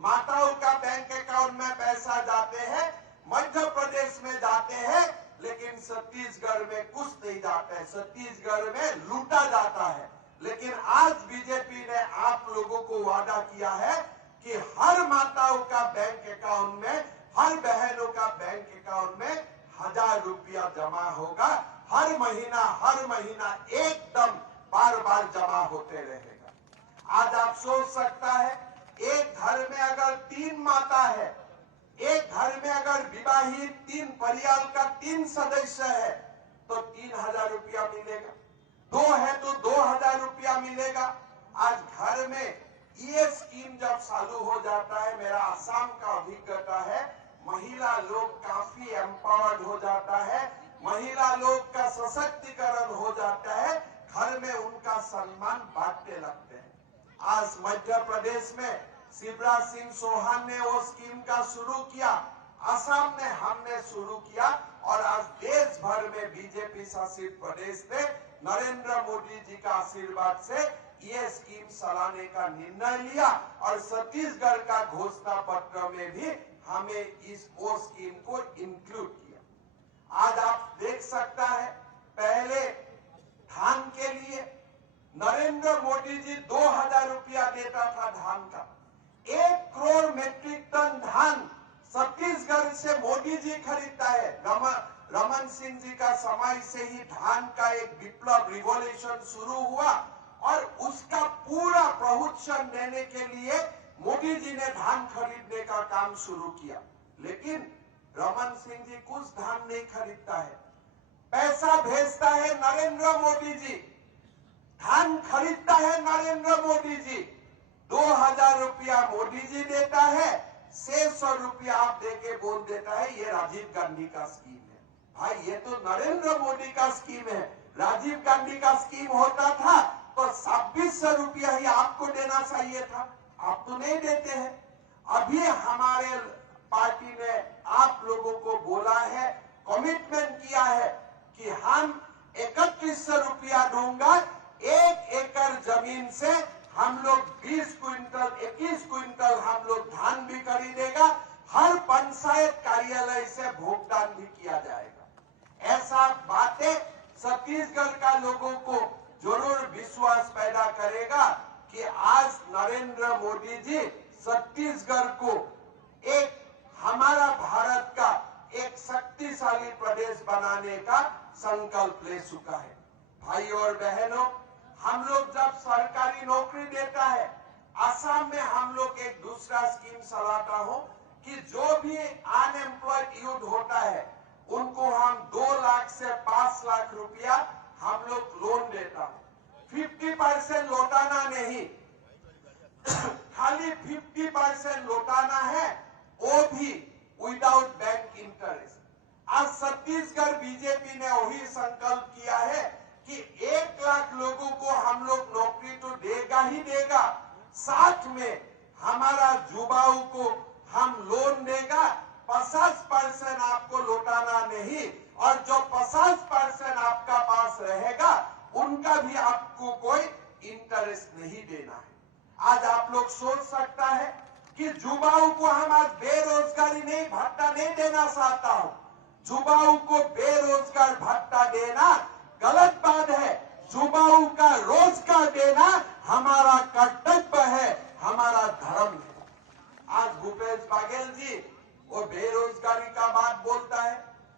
माताओं का बैंक अकाउंट में पैसा जाते हैं, मध्य प्रदेश में जाते हैं, लेकिन छत्तीसगढ़ में कुछ नहीं जाता है, छत्तीसगढ़ में लूटा जाता है। लेकिन आज बीजेपी ने आप लोगों को वादा किया है कि हर माताओं का बैंक अकाउंट में, हर बहनों का बैंक अकाउंट में 1000 रुपया जमा होगा। हर महीना एकदम बार बार जमा होते रहेगा। आज आप सोच सकता है, एक घर में अगर 3 माता है, एक घर में अगर विवाहित 3 परिवार का 3 सदस्य है, तो 3000 रुपया मिलेगा। 2 है तो 2000 रुपया मिलेगा। आज घर में ये स्कीम जब चालू हो जाता है, मेरा असम का अभिज्ञता है, महिला लोग काफी एम्पावर्ड हो जाता है, महिला लोग का सशक्तिकरण हो जाता है, घर में उनका सम्मान बांटने लगते हैं। आज मध्य प्रदेश में शिवराज सिंह चौहान ने वो स्कीम का शुरू किया, असम में हमने शुरू किया, और आज देश भर में बीजेपी शासित प्रदेश ने नरेंद्र मोदी जी का आशीर्वाद से ये स्कीम चलाने का निर्णय लिया, और छत्तीसगढ़ का घोषणा पत्र में भी हमें इस स्कीम को इंक्लूड किया। आज आप देख सकता है, पहले धान के लिए नरेंद्र मोदी जी 2000 रुपया देता था धान का। 1 करोड़ मेट्रिक टन धान छत्तीसगढ़ से मोदी जी खरीदता है। रमन सिंह जी का समय से ही धान का एक विप्लव रिवॉल्यूशन शुरू हुआ, और उसका पूरा प्रोत्साहन देने के लिए मोदी जी ने धान खरीदने का काम शुरू किया। लेकिन रमन सिंह जी कुछ धान नहीं खरीदता है, पैसा भेजता है नरेंद्र मोदी जी, धान खरीदता है नरेंद्र मोदी जी। 2000 रुपया मोदी जी देता है, 600 रुपया आप देके बोल देता है ये राजीव गांधी का स्कीम है। भाई ये तो नरेंद्र मोदी का स्कीम है। राजीव गांधी का स्कीम होता था तो 2600 रुपया ही आपको देना चाहिए था, आप तो नहीं देते हैं। अभी हमारे पार्टी ने आप लोगों को बोला है, कमिटमेंट किया है कि हम 3100 रुपया दूंगा, 1 एकड़ जमीन से हम लोग 20 क्विंटल 21 क्विंटल हम लोग धान भी खरीदेगा, हर पंचायत कार्यालय से भुगतान भी किया जाएगा। ऐसा बातें छत्तीसगढ़ का लोगों को जरूर विश्वास पैदा करेगा कि आज नरेंद्र मोदी जी छत्तीसगढ़ को एक हमारा भारत का एक शक्तिशाली प्रदेश बनाने का संकल्प ले चुका है। भाई और बहनों, हम लोग जब सरकारी नौकरी देता है, असम में हम लोग एक दूसरा स्कीम चलाता हूं कि जो भी अनएम्प्लॉयड यूथ होता है उनको हम 2 लाख से 5 लाख रुपया हम लोग लोन देता हूं। 50% लौटाना नहीं, खाली 50% लौटाना है, वो भी विदाउट बैंक इंटरेस्ट। आज छत्तीसगढ़ बीजेपी ने वही संकल्प किया है कि 1 लाख लोगों को हम लोग नौकरी तो देगा ही देगा, साथ में हमारा युवाओं को हम लोन देगा। 50% आपको लौटाना नहीं, और जो 50% आपका पास रहेगा उनका भी आपको कोई इंटरेस्ट नहीं देना है। आज आप लोग सोच सकता है कि युवाओं को हम आज बेरोजगारी नहीं भत्ता नहीं देना चाहता हूं। युवाओं को बेरोजगार भत्ता देना गलत बात है। युवाओं का रोजगार देना हमारा कर्तव्य है, हमारा धर्म है। जी वो बेरोजगारी का बात बोलता है।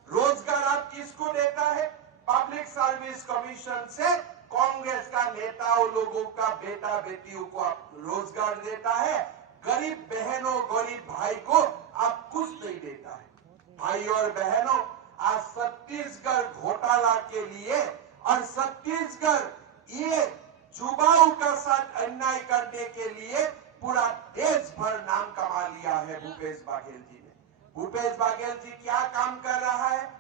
रोजगार आप किसको देता है? पब्लिक सर्विस कमीशन से कांग्रेस का नेताओं लोगों का बेटा बेटियों को आप रोजगार देता है। गरीब बहनों गरीब भाई को आप कुछ नहीं देता है। भाई और बहनों, आज छत्तीसगढ़ घोटाला के लिए और छत्तीसगढ़ ये जुबाऊ का साथ अन्याय करने के लिए पूरा देश भर नाम कमा लिया है भूपेश बघेल जी ने। भूपेश बघेल जी क्या काम कर रहा है?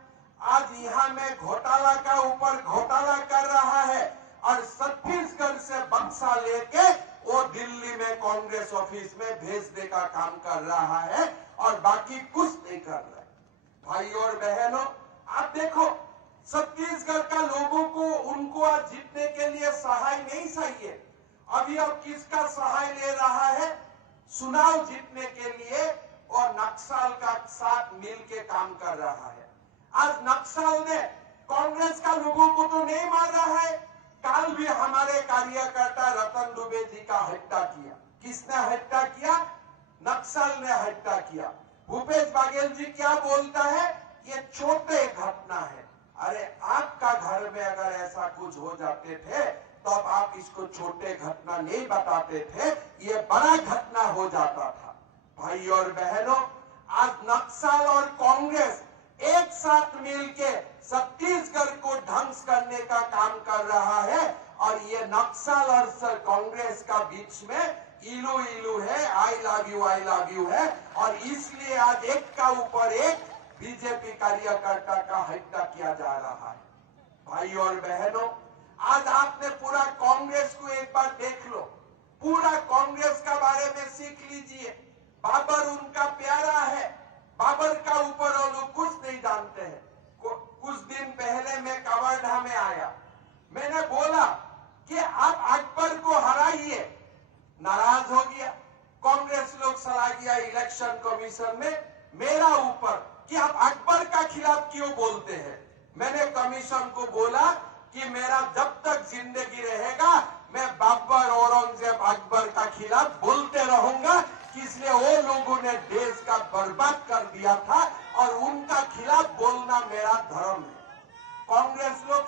आज यहाँ में घोटाला का ऊपर घोटाला कर रहा है और छत्तीसगढ़ से बक्सा लेके वो दिल्ली में कांग्रेस ऑफिस में भेजने का काम कर रहा है और बाकी कुछ नहीं कर रहा है। भाई और बहनों, आप देखो छत्तीसगढ़ का लोगों को उनको आज जीतने के लिए सहाय नहीं चाहिए। अभी अब किसका सहाय ले रहा है? चुनाव जीतने के लिए और नक्सल का साथ मिलके काम कर रहा है। आज नक्सल ने कांग्रेस का लोगों को तो नहीं मार रहा है। कल भी हमारे कार्यकर्ता रतन दुबे जी का हत्या किया। किसने हत्या किया? नक्सल ने हत्या किया। भूपेश बघेल जी क्या बोलता है? ये छोटे घटना है। अरे आपका घर में अगर ऐसा कुछ हो जाते थे तो अब आप इसको छोटे घटना नहीं बताते थे, ये बड़ा घटना हो जाता था। भाई और बहनों, आज नक्सल और कांग्रेस एक साथ मिलके छत्तीसगढ़ को ध्वंस करने का काम कर रहा है और ये नक्सल और कांग्रेस का बीच में इलू इलू है, आई लव यू है और इसलिए आज एक का ऊपर एक बीजेपी कार्यकर्ता का हत्या किया जा रहा है। भाई और बहनों, आज आपने पूरा कांग्रेस को एक बार देख लो, पूरा कांग्रेस का बारे में सीख लीजिए। बाबर उनका प्यारा है, बाबर का ऊपर वो लोग कुछ नहीं जानते हैं। कुछ दिन पहले मैं कवर्धा में आया, मैंने बोला कि आप अकबर को हराइए, नाराज हो गया। कांग्रेस लोग सलाह किया इलेक्शन कमीशन में मेरा ऊपर कि आप अकबर का खिलाफ क्यों बोलते हैं। मैंने कमीशन को बोला कि मेरा जब तक जिंदगी रहेगा मैं बाबर औरंगजेब अकबर का खिलाफ बोलते रहूंगा, इसलिए वो लोगों ने देश का बर्बाद कर दिया था और उनका खिलाफ बोलना मेरा धर्म है। कांग्रेस लोग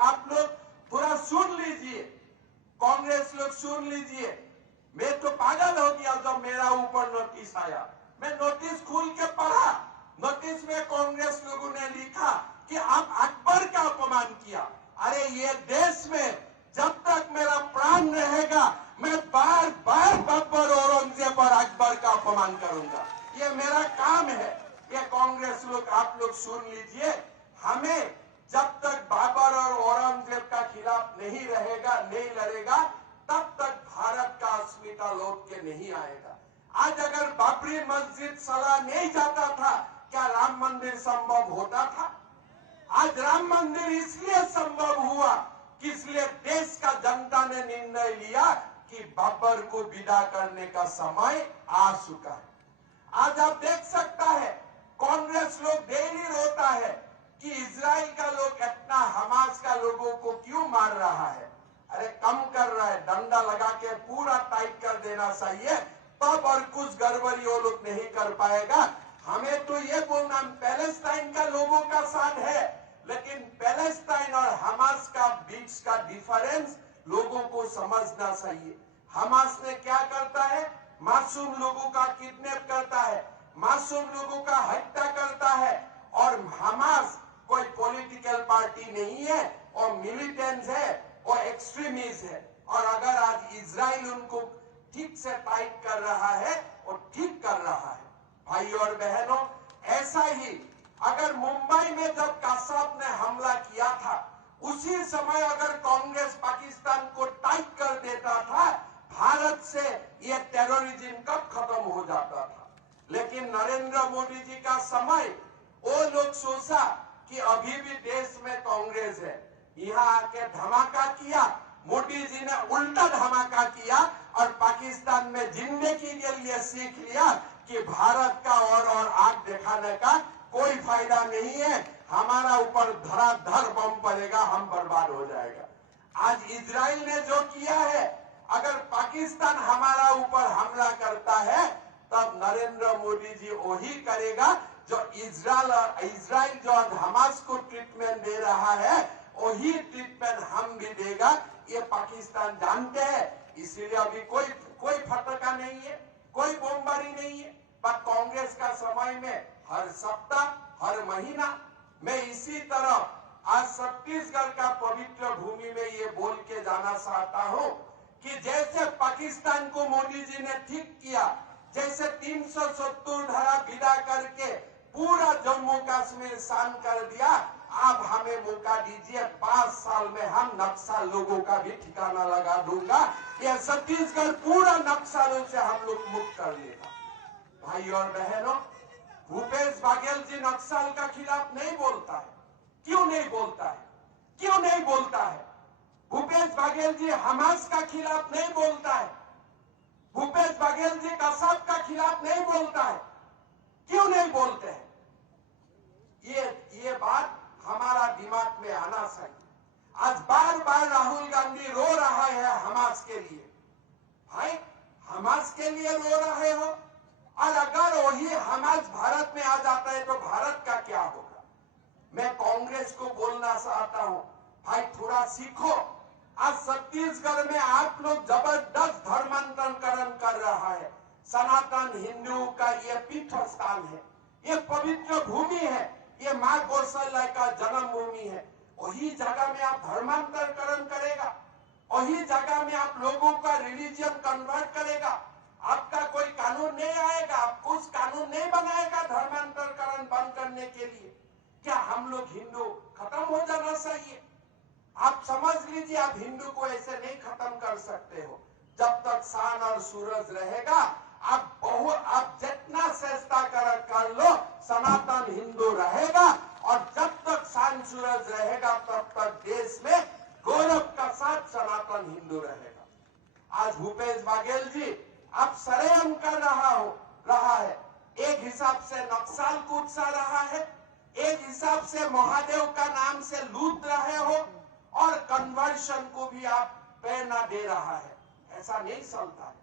आप लोग थोड़ा सुन लीजिए, कांग्रेस लोग सुन लीजिए। मैं तो पागल हो गया जब मेरा ऊपर नोटिस आया। मैं नोटिस खोल के पढ़ा, नोटिस में कांग्रेस लोगों ने लिखा कि आप अकबर का अपमान किया। अरे ये देश में जब तक मेरा प्राण रहेगा मैं बार बार बाबर औरंगजेब और अकबर का अपमान करूंगा। ये मेरा काम है। ये कांग्रेस लोग आप लोग सुन लीजिए, हमें जब तक बाबर और औरंगजेब का खिलाफ नहीं रहेगा, नहीं लड़ेगा, तब तक भारत का अस्मिता लौट के नहीं आएगा। आज अगर बाबरी मस्जिद सलाह नहीं जाता था, क्या राम मंदिर संभव होता था? आज राम मंदिर इसलिए संभव हुआ कि इसलिए देश का जनता ने निर्णय लिया कि बाबर को विदा करने का समय आ चुका है। आज आप देख सकता है कांग्रेस लोग डेली रोता है कि इजराइल का लोग इतना हमास का लोगों को क्यों मार रहा है। अरे कम कर रहा है, डंडा लगा के पूरा टाइट कर देना चाहिए, तब और कुछ गड़बड़ी वो लोग नहीं कर पाएगा। हमें तो ये बोलना पैलेस्टाइन का लोगों का साथ है, लेकिन पैलेस्टाइन और हमास का बीच का डिफरेंस लोगों को समझना चाहिए। हमास ने क्या करता है? मासूम लोगों का किडनैप करता है, मासूम लोगों का हत्या करता है और हमास कोई पॉलिटिकल पार्टी नहीं है और मिलिटेंट्स है और एक्सट्रीमिस्ट है। और अगर आज इजराइल उनको ठीक से टाइट कर रहा है और ठीक कर रहा है। भाई और बहनों, ऐसा ही अगर मुंबई में जब कासाब ने हमला किया था, उसी समय अगर कांग्रेस पाकिस्तान को टाइट कर देता था, भारत से ये टेररिज्म कब खत्म हो जाता था। लेकिन नरेंद्र मोदी जी का समय वो लोग सोचा कि अभी भी देश में कांग्रेस है, यहाँ आके धमाका किया। मोदी जी ने उल्टा धमाका किया और पाकिस्तान में जिंदगी के लिए सीख लिया कि भारत का और आग दिखाने का कोई फायदा नहीं है, हमारा ऊपर धड़ाधड़ बम पड़ेगा, हम बर्बाद हो जाएगा। आज इजराइल ने जो किया है, अगर पाकिस्तान हमारा ऊपर हमला करता है तब नरेंद्र मोदी जी वही करेगा जो इजराइल जो हमास को ट्रीटमेंट दे रहा है, वही ट्रीटमेंट हम भी देगा। ये पाकिस्तान जानते हैं, इसीलिए अभी कोई फटका नहीं है, कोई बमबारी नहीं है। पर कांग्रेस का समय में हर सप्ताह, हर महीना मैं इसी तरह आज छत्तीसगढ़ का पवित्र भूमि में ये बोल के जाना चाहता हूं कि जैसे पाकिस्तान को मोदी जी ने ठीक किया, जैसे 370 धारा विदा करके पूरा जम्मू कश्मीर शांत कर दिया, आप हमें मौका दीजिए, 5 साल में हम नक्सल लोगों का भी ठिकाना लगा दूंगा। यह छत्तीसगढ़ पूरा नक्सलों से हम लोग मुक्त कर लेगा। भाई और बहनों, भूपेश बघेल जी नक्सल का खिलाफ नहीं बोलता है। क्यों नहीं बोलता है? क्यों नहीं बोलता है? भूपेश बघेल जी हमास का खिलाफ नहीं बोलता है। भूपेश बघेल जी कसाब का खिलाफ नहीं बोलता है। क्यों नहीं बोलते हैं? ये बात हमारा दिमाग में आना चाहिए। आज बार बार राहुल गांधी रो रहा है हमास के लिए। भाई, हमास के लिए रो रहे हो, और अगर वही हमास भारत में आ जाता है तो भारत का क्या होगा? मैं कांग्रेस को बोलना चाहता हूं, भाई थोड़ा सीखो। आज छत्तीसगढ़ में आप लोग जबरदस्त धर्मांतरण कर रहा है। सनातन हिंदू का ये पीठ स्थान है, ये पवित्र भूमि है, ये मां कौशल्या का जन्मभूमि है। वही जगह में आप धर्मांतरण करेगा, वही जगह में आप लोगों का रिलीजन कन्वर्ट करेगा। आपका कोई कानून नहीं आएगा, आप कुछ कानून नहीं बनाएगा धर्मांतरण बंद करने के लिए। क्या हम लोग हिंदू खत्म हो जाना चाहिए? आप समझ लीजिए, आप हिंदू को ऐसे नहीं खत्म कर सकते हो। जब तक सान और सूरज रहेगा, आप जितना चेष्टा कर लो, सनातन हिंदू रहेगा। और जब तक सान सूरज रहेगा, तब तक देश में गौरव का साथ सनातन हिंदू रहेगा। आज भूपेश बघेल जी आप षड्यंत्र कर रहा है। एक हिसाब से नक्सल को उकसा रहा है, एक हिसाब से महादेव का नाम से लूट रहे हो, और कन्वर्शन को भी आप प्रेरणा दे रहा है। ऐसा नहीं चलता है।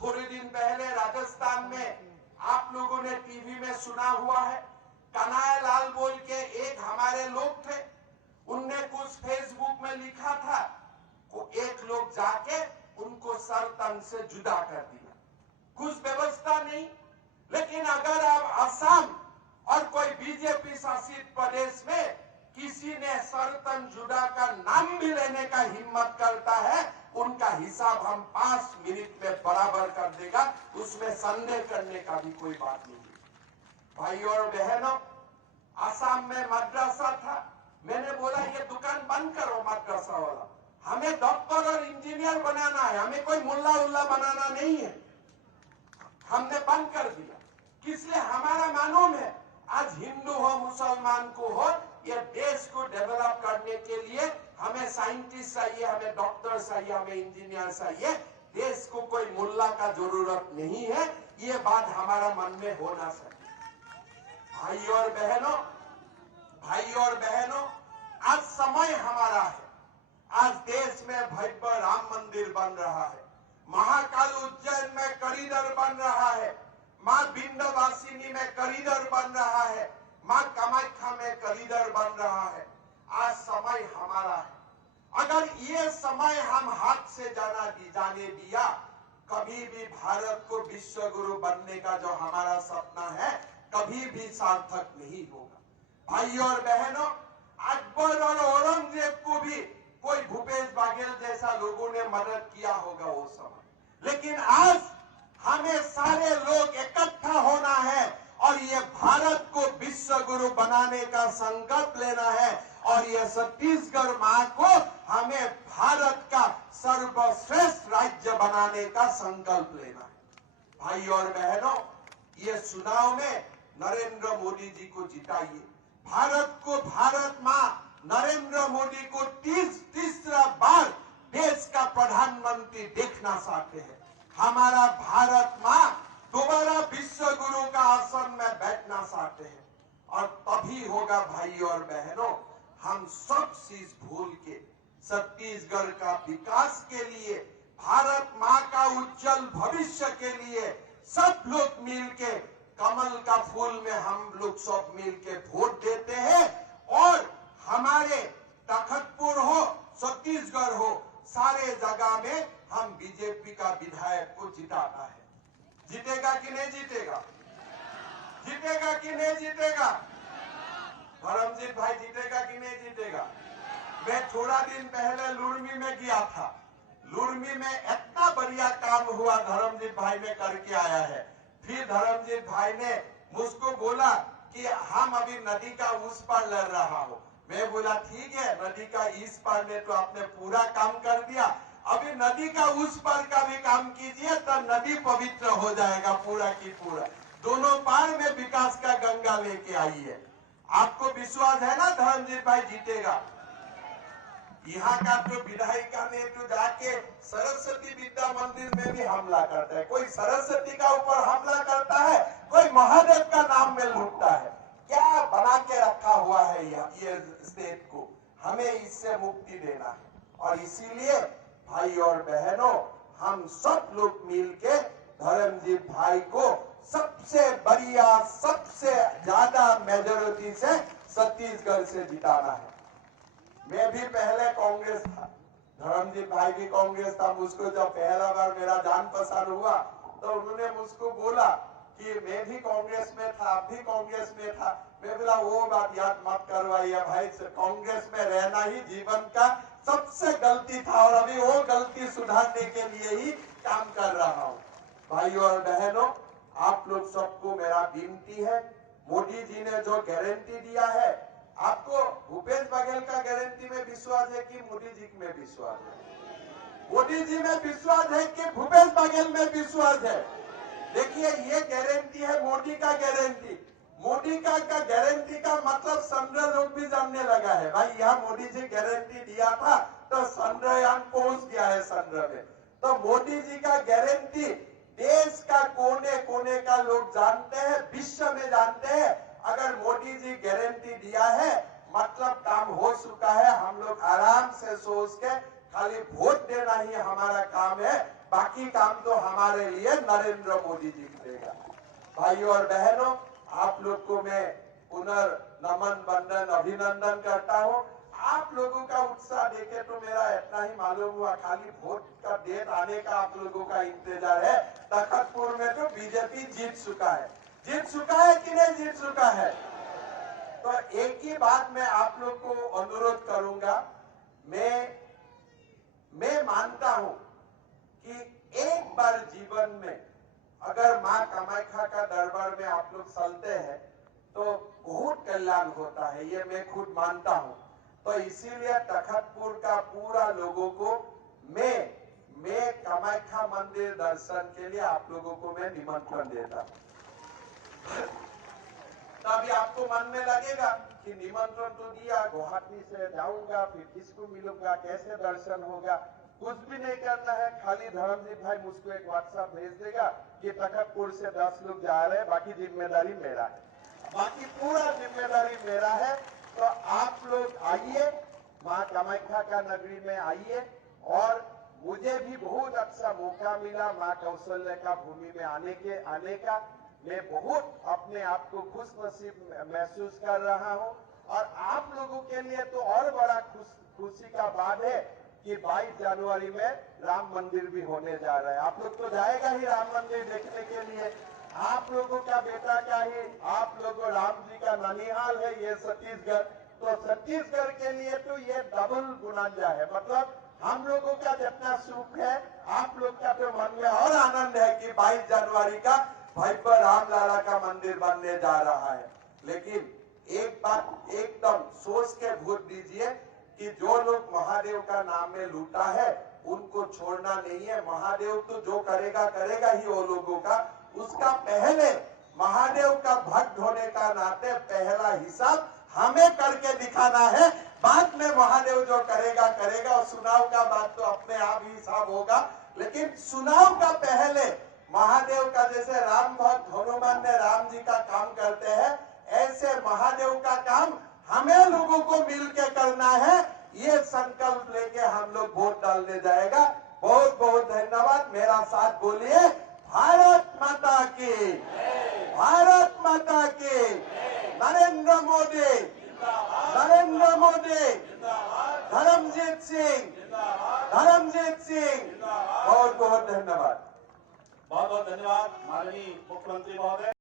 थोड़े दिन पहले राजस्थान में आप लोगों ने टीवी में सुना हुआ है, कन्हैया लाल बोल के एक हमारे लोग थे, उनने कुछ फेसबुक में लिखा था, एक लोग जाके उनको सर तन से जुदा कर दिया। कुछ व्यवस्था नहीं। लेकिन अगर आप असम और कोई बीजेपी शासित प्रदेश में किसी ने सर तन जुदा का नाम भी लेने का हिम्मत करता है, उनका हिसाब हम 5 मिनट में बराबर कर देगा, उसमें संदेह करने का भी कोई बात नहीं। भाई और बहनों, असम में मदरसा था, मैंने बोला ये दुकान बंद करो मदरसा वाला, हमें डॉक्टर और इंजीनियर बनाना है, हमें कोई मुल्ला उल्ला बनाना नहीं है। हमने बंद कर दिया। इसलिए हमारा मालूम है, आज हिंदू हो मुसलमान को हो, ये देश को डेवलप करने के लिए हमें साइंटिस्ट चाहिए, हमें डॉक्टर चाहिए, हमें इंजीनियर चाहिए। देश को कोई मुल्ला का जरूरत नहीं है। ये बात हमारा मन में होना चाहिए। भाई और बहनों, आज समय हमारा है। आज देश में भव्य राम मंदिर बन रहा है, महाकाल उज्जैन में कॉरिडोर बन रहा है, मां विंध्यवासिनी में कॉरिडोर बन रहा है, मां कामाख्या में कॉरिडोर बन रहा है। आज समय हमारा है। अगर ये समय हम हाथ से जाने दिया, कभी भी भारत को विश्व गुरु बनने का जो हमारा सपना है, कभी भी सार्थक नहीं होगा। भाई और बहनों, अकबर और औरंगजेब को भी कोई भूपेश बघेल जैसा लोगों ने मदद किया होगा वो समय। लेकिन आज हमें सारे लोग इकट्ठा होना है और ये भारत को विश्व गुरु बनाने का संकल्प लेना है, और ये छत्तीसगढ़ मां को हमें भारत का सर्वश्रेष्ठ राज्य बनाने का संकल्प लेना है। भाई और बहनों, ये चुनाव में नरेंद्र मोदी जी को जिताइए। भारत को, भारत मां नरेंद्र मोदी को तीसरा बार देश का प्रधानमंत्री देखना चाहते हैं। हमारा भारत मां दोबारा विश्व गुरु का आसन में बैठना चाहते हैं, और तभी होगा भाई और बहनों, हम सब चीज भूल के छत्तीसगढ़ का विकास के लिए, भारत मां का उज्जवल भविष्य के लिए सब लोग मिल के कमल का फूल में हम लोग सब मिल के वोट देते हैं और हमारे तखतपुर हो, छत्तीसगढ़ हो, सारे जगह में हम बीजेपी का विधायक को जिताता है। जीतेगा कि नहीं जीतेगा? जीतेगा कि नहीं जीतेगा? धर्मजीत भाई जीतेगा कि नहीं जीतेगा? मैं थोड़ा दिन पहले लुरमी में गया था। लुरमी में इतना बढ़िया काम हुआ, धर्मजीत भाई ने करके आया है। फिर धर्मजीत भाई ने मुझको बोला कि हम अभी नदी का उस पार लड़ रहा हूँ। मैं बोला ठीक है, नदी का इस पार में तो आपने पूरा काम कर दिया, अभी नदी का उस पार का भी काम कीजिए, तब नदी पवित्र हो जाएगा पूरा की पूरा। दोनों पार में विकास का गंगा लेके आइए। आपको विश्वास है ना धर्मजीत भाई जीतेगा? यहाँ का तो विधायिका ने तो जाके सरस्वती विद्या मंदिर में भी हमला करता है। कोई सरस्वती का ऊपर हमला करता है, कोई महादेव का नाम में लूटता है। क्या बना के रखा हुआ है ये स्टेट को? हमें इससे मुक्ति देना है और इसीलिए भाई और बहनों, हम सब लोग मिलके धर्मजीत भाई को सबसे बढ़िया, सबसे ज्यादा मेजोरिटी से छत्तीसगढ़ से जिताना है। मैं भी पहले कांग्रेस था, धर्मजीत भाई भी कांग्रेस था। मुझको जब पहला बार मेरा जान पहचान हुआ तो उन्होंने मुझको बोला कि मैं भी कांग्रेस में था, आप भी कांग्रेस में था। मैं बोला वो बात याद मत करवाइए भाई, कांग्रेस में रहना ही जीवन का सबसे गलती था और अभी वो गलती सुधारने के लिए ही काम कर रहा हूँ। भाई और बहनों, आप लोग सबको मेरा विनती है, मोदी जी ने जो गारंटी दिया है, आपको भूपेश बघेल का गारंटी में विश्वास है कि मोदी जी में विश्वास है? मोदी जी में विश्वास है कि भूपेश बघेल में विश्वास है? देखिए, ये गारंटी है मोदी का गारंटी। मोदी का गारंटी का मतलब चंद्र लोग भी जानने लगा है। भाई यहाँ मोदी जी गारंटी दिया था तो चंद्रयान पहुंच गया है चंद्र में। तो मोदी जी का गारंटी देश का कोने कोने का लोग जानते हैं, विश्व में जानते हैं। अगर मोदी जी गारंटी दिया है मतलब काम हो चुका है। हम लोग आराम से सोच के खाली वोट देना ही हमारा काम है, बाकी काम तो हमारे लिए नरेंद्र मोदी जी करेगा। भाई और बहनों, आप लोग को मैं पुनर्नमन वंदन अभिनंदन करता हूँ। आप लोगों का उत्साह देखे तो मेरा इतना ही मालूम हुआ, खाली वोट का डेट आने का आप लोगों का इंतजार है। तखतपुर में तो बीजेपी जीत चुका है। जीत चुका है कि नहीं जीत चुका है? तो एक ही बात मैं आप लोग को अनुरोध करूंगा। मैं मानता हूं कि एक बार जीवन में अगर मां कामाख्या का दरबार में आप लोग चलते हैं तो बहुत कल्याण होता है, ये मैं खुद मानता हूं। तो इसीलिए तखतपुर का पूरा लोगों को मैं कामाख्या मंदिर दर्शन के लिए आप लोगों को मैं निमंत्रण देता हूं। तभी आपको मन में लगेगा कि निमंत्रण तो दिया, गुवाहाटी से जाऊंगा, फिर किसको मिलूंगा, कैसे दर्शन होगा। कुछ भी नहीं करना है, खाली धर्मजीत भाई मुझको एक व्हाट्सएप भेज देगा कि तखतपुर से 10 लोग जा रहे हैं, बाकी जिम्मेदारी मेरा है, बाकी पूरा जिम्मेदारी मेरा है। तो आप लोग आइए, मां कामाख्या का नगरी में आइए। और मुझे भी बहुत अच्छा मौका मिला मां कौशल्या का भूमि में आने का। मैं बहुत अपने आप को खुश नसीब महसूस कर रहा हूं। और आप लोगों के लिए तो और बड़ा खुशी का बात है कि 22 जनवरी में राम मंदिर भी होने जा रहा है। आप लोग तो जाएगा ही राम मंदिर देखने के लिए। आप लोगों का बेटा का ही, आप लोगों राम जी का ननिहाल है ये छत्तीसगढ़। तो छत्तीसगढ़ के लिए तो ये डबल बुलंदा है। मतलब हम लोगों का जितना सुख है, आप लोग का तो मन में और आनंद है कि 22 जनवरी का भव्य रामलला का मंदिर बनने जा रहा है। लेकिन एक बात एकदम सोच के वोट दीजिए कि जो लोग महादेव का नाम में लूटा है उनको छोड़ना नहीं है। महादेव तो जो करेगा करेगा ही वो लोगों का। उसका पहले महादेव का भक्त होने का नाते पहला हिसाब हमें करके दिखाना है। बाद में महादेव जो करेगा करेगा, और चुनाव का बात तो अपने आप ही हिसाब होगा। लेकिन चुनाव का पहले महादेव का, जैसे राम भक्त हनुमान ने राम जी का काम करते हैं, ऐसे महादेव का काम हमें लोगों को मिलकर करना है। ये संकल्प लेके हम लोग वोट डालने जाएगा। बहुत बहुत धन्यवाद। मेरा साथ बोलिए, भारत माता धर्मजीत सिंह, धर्मजीत सिंह, बहुत बहुत धन्यवाद। बहुत बहुत धन्यवाद माननीय मुख्यमंत्री महोदय।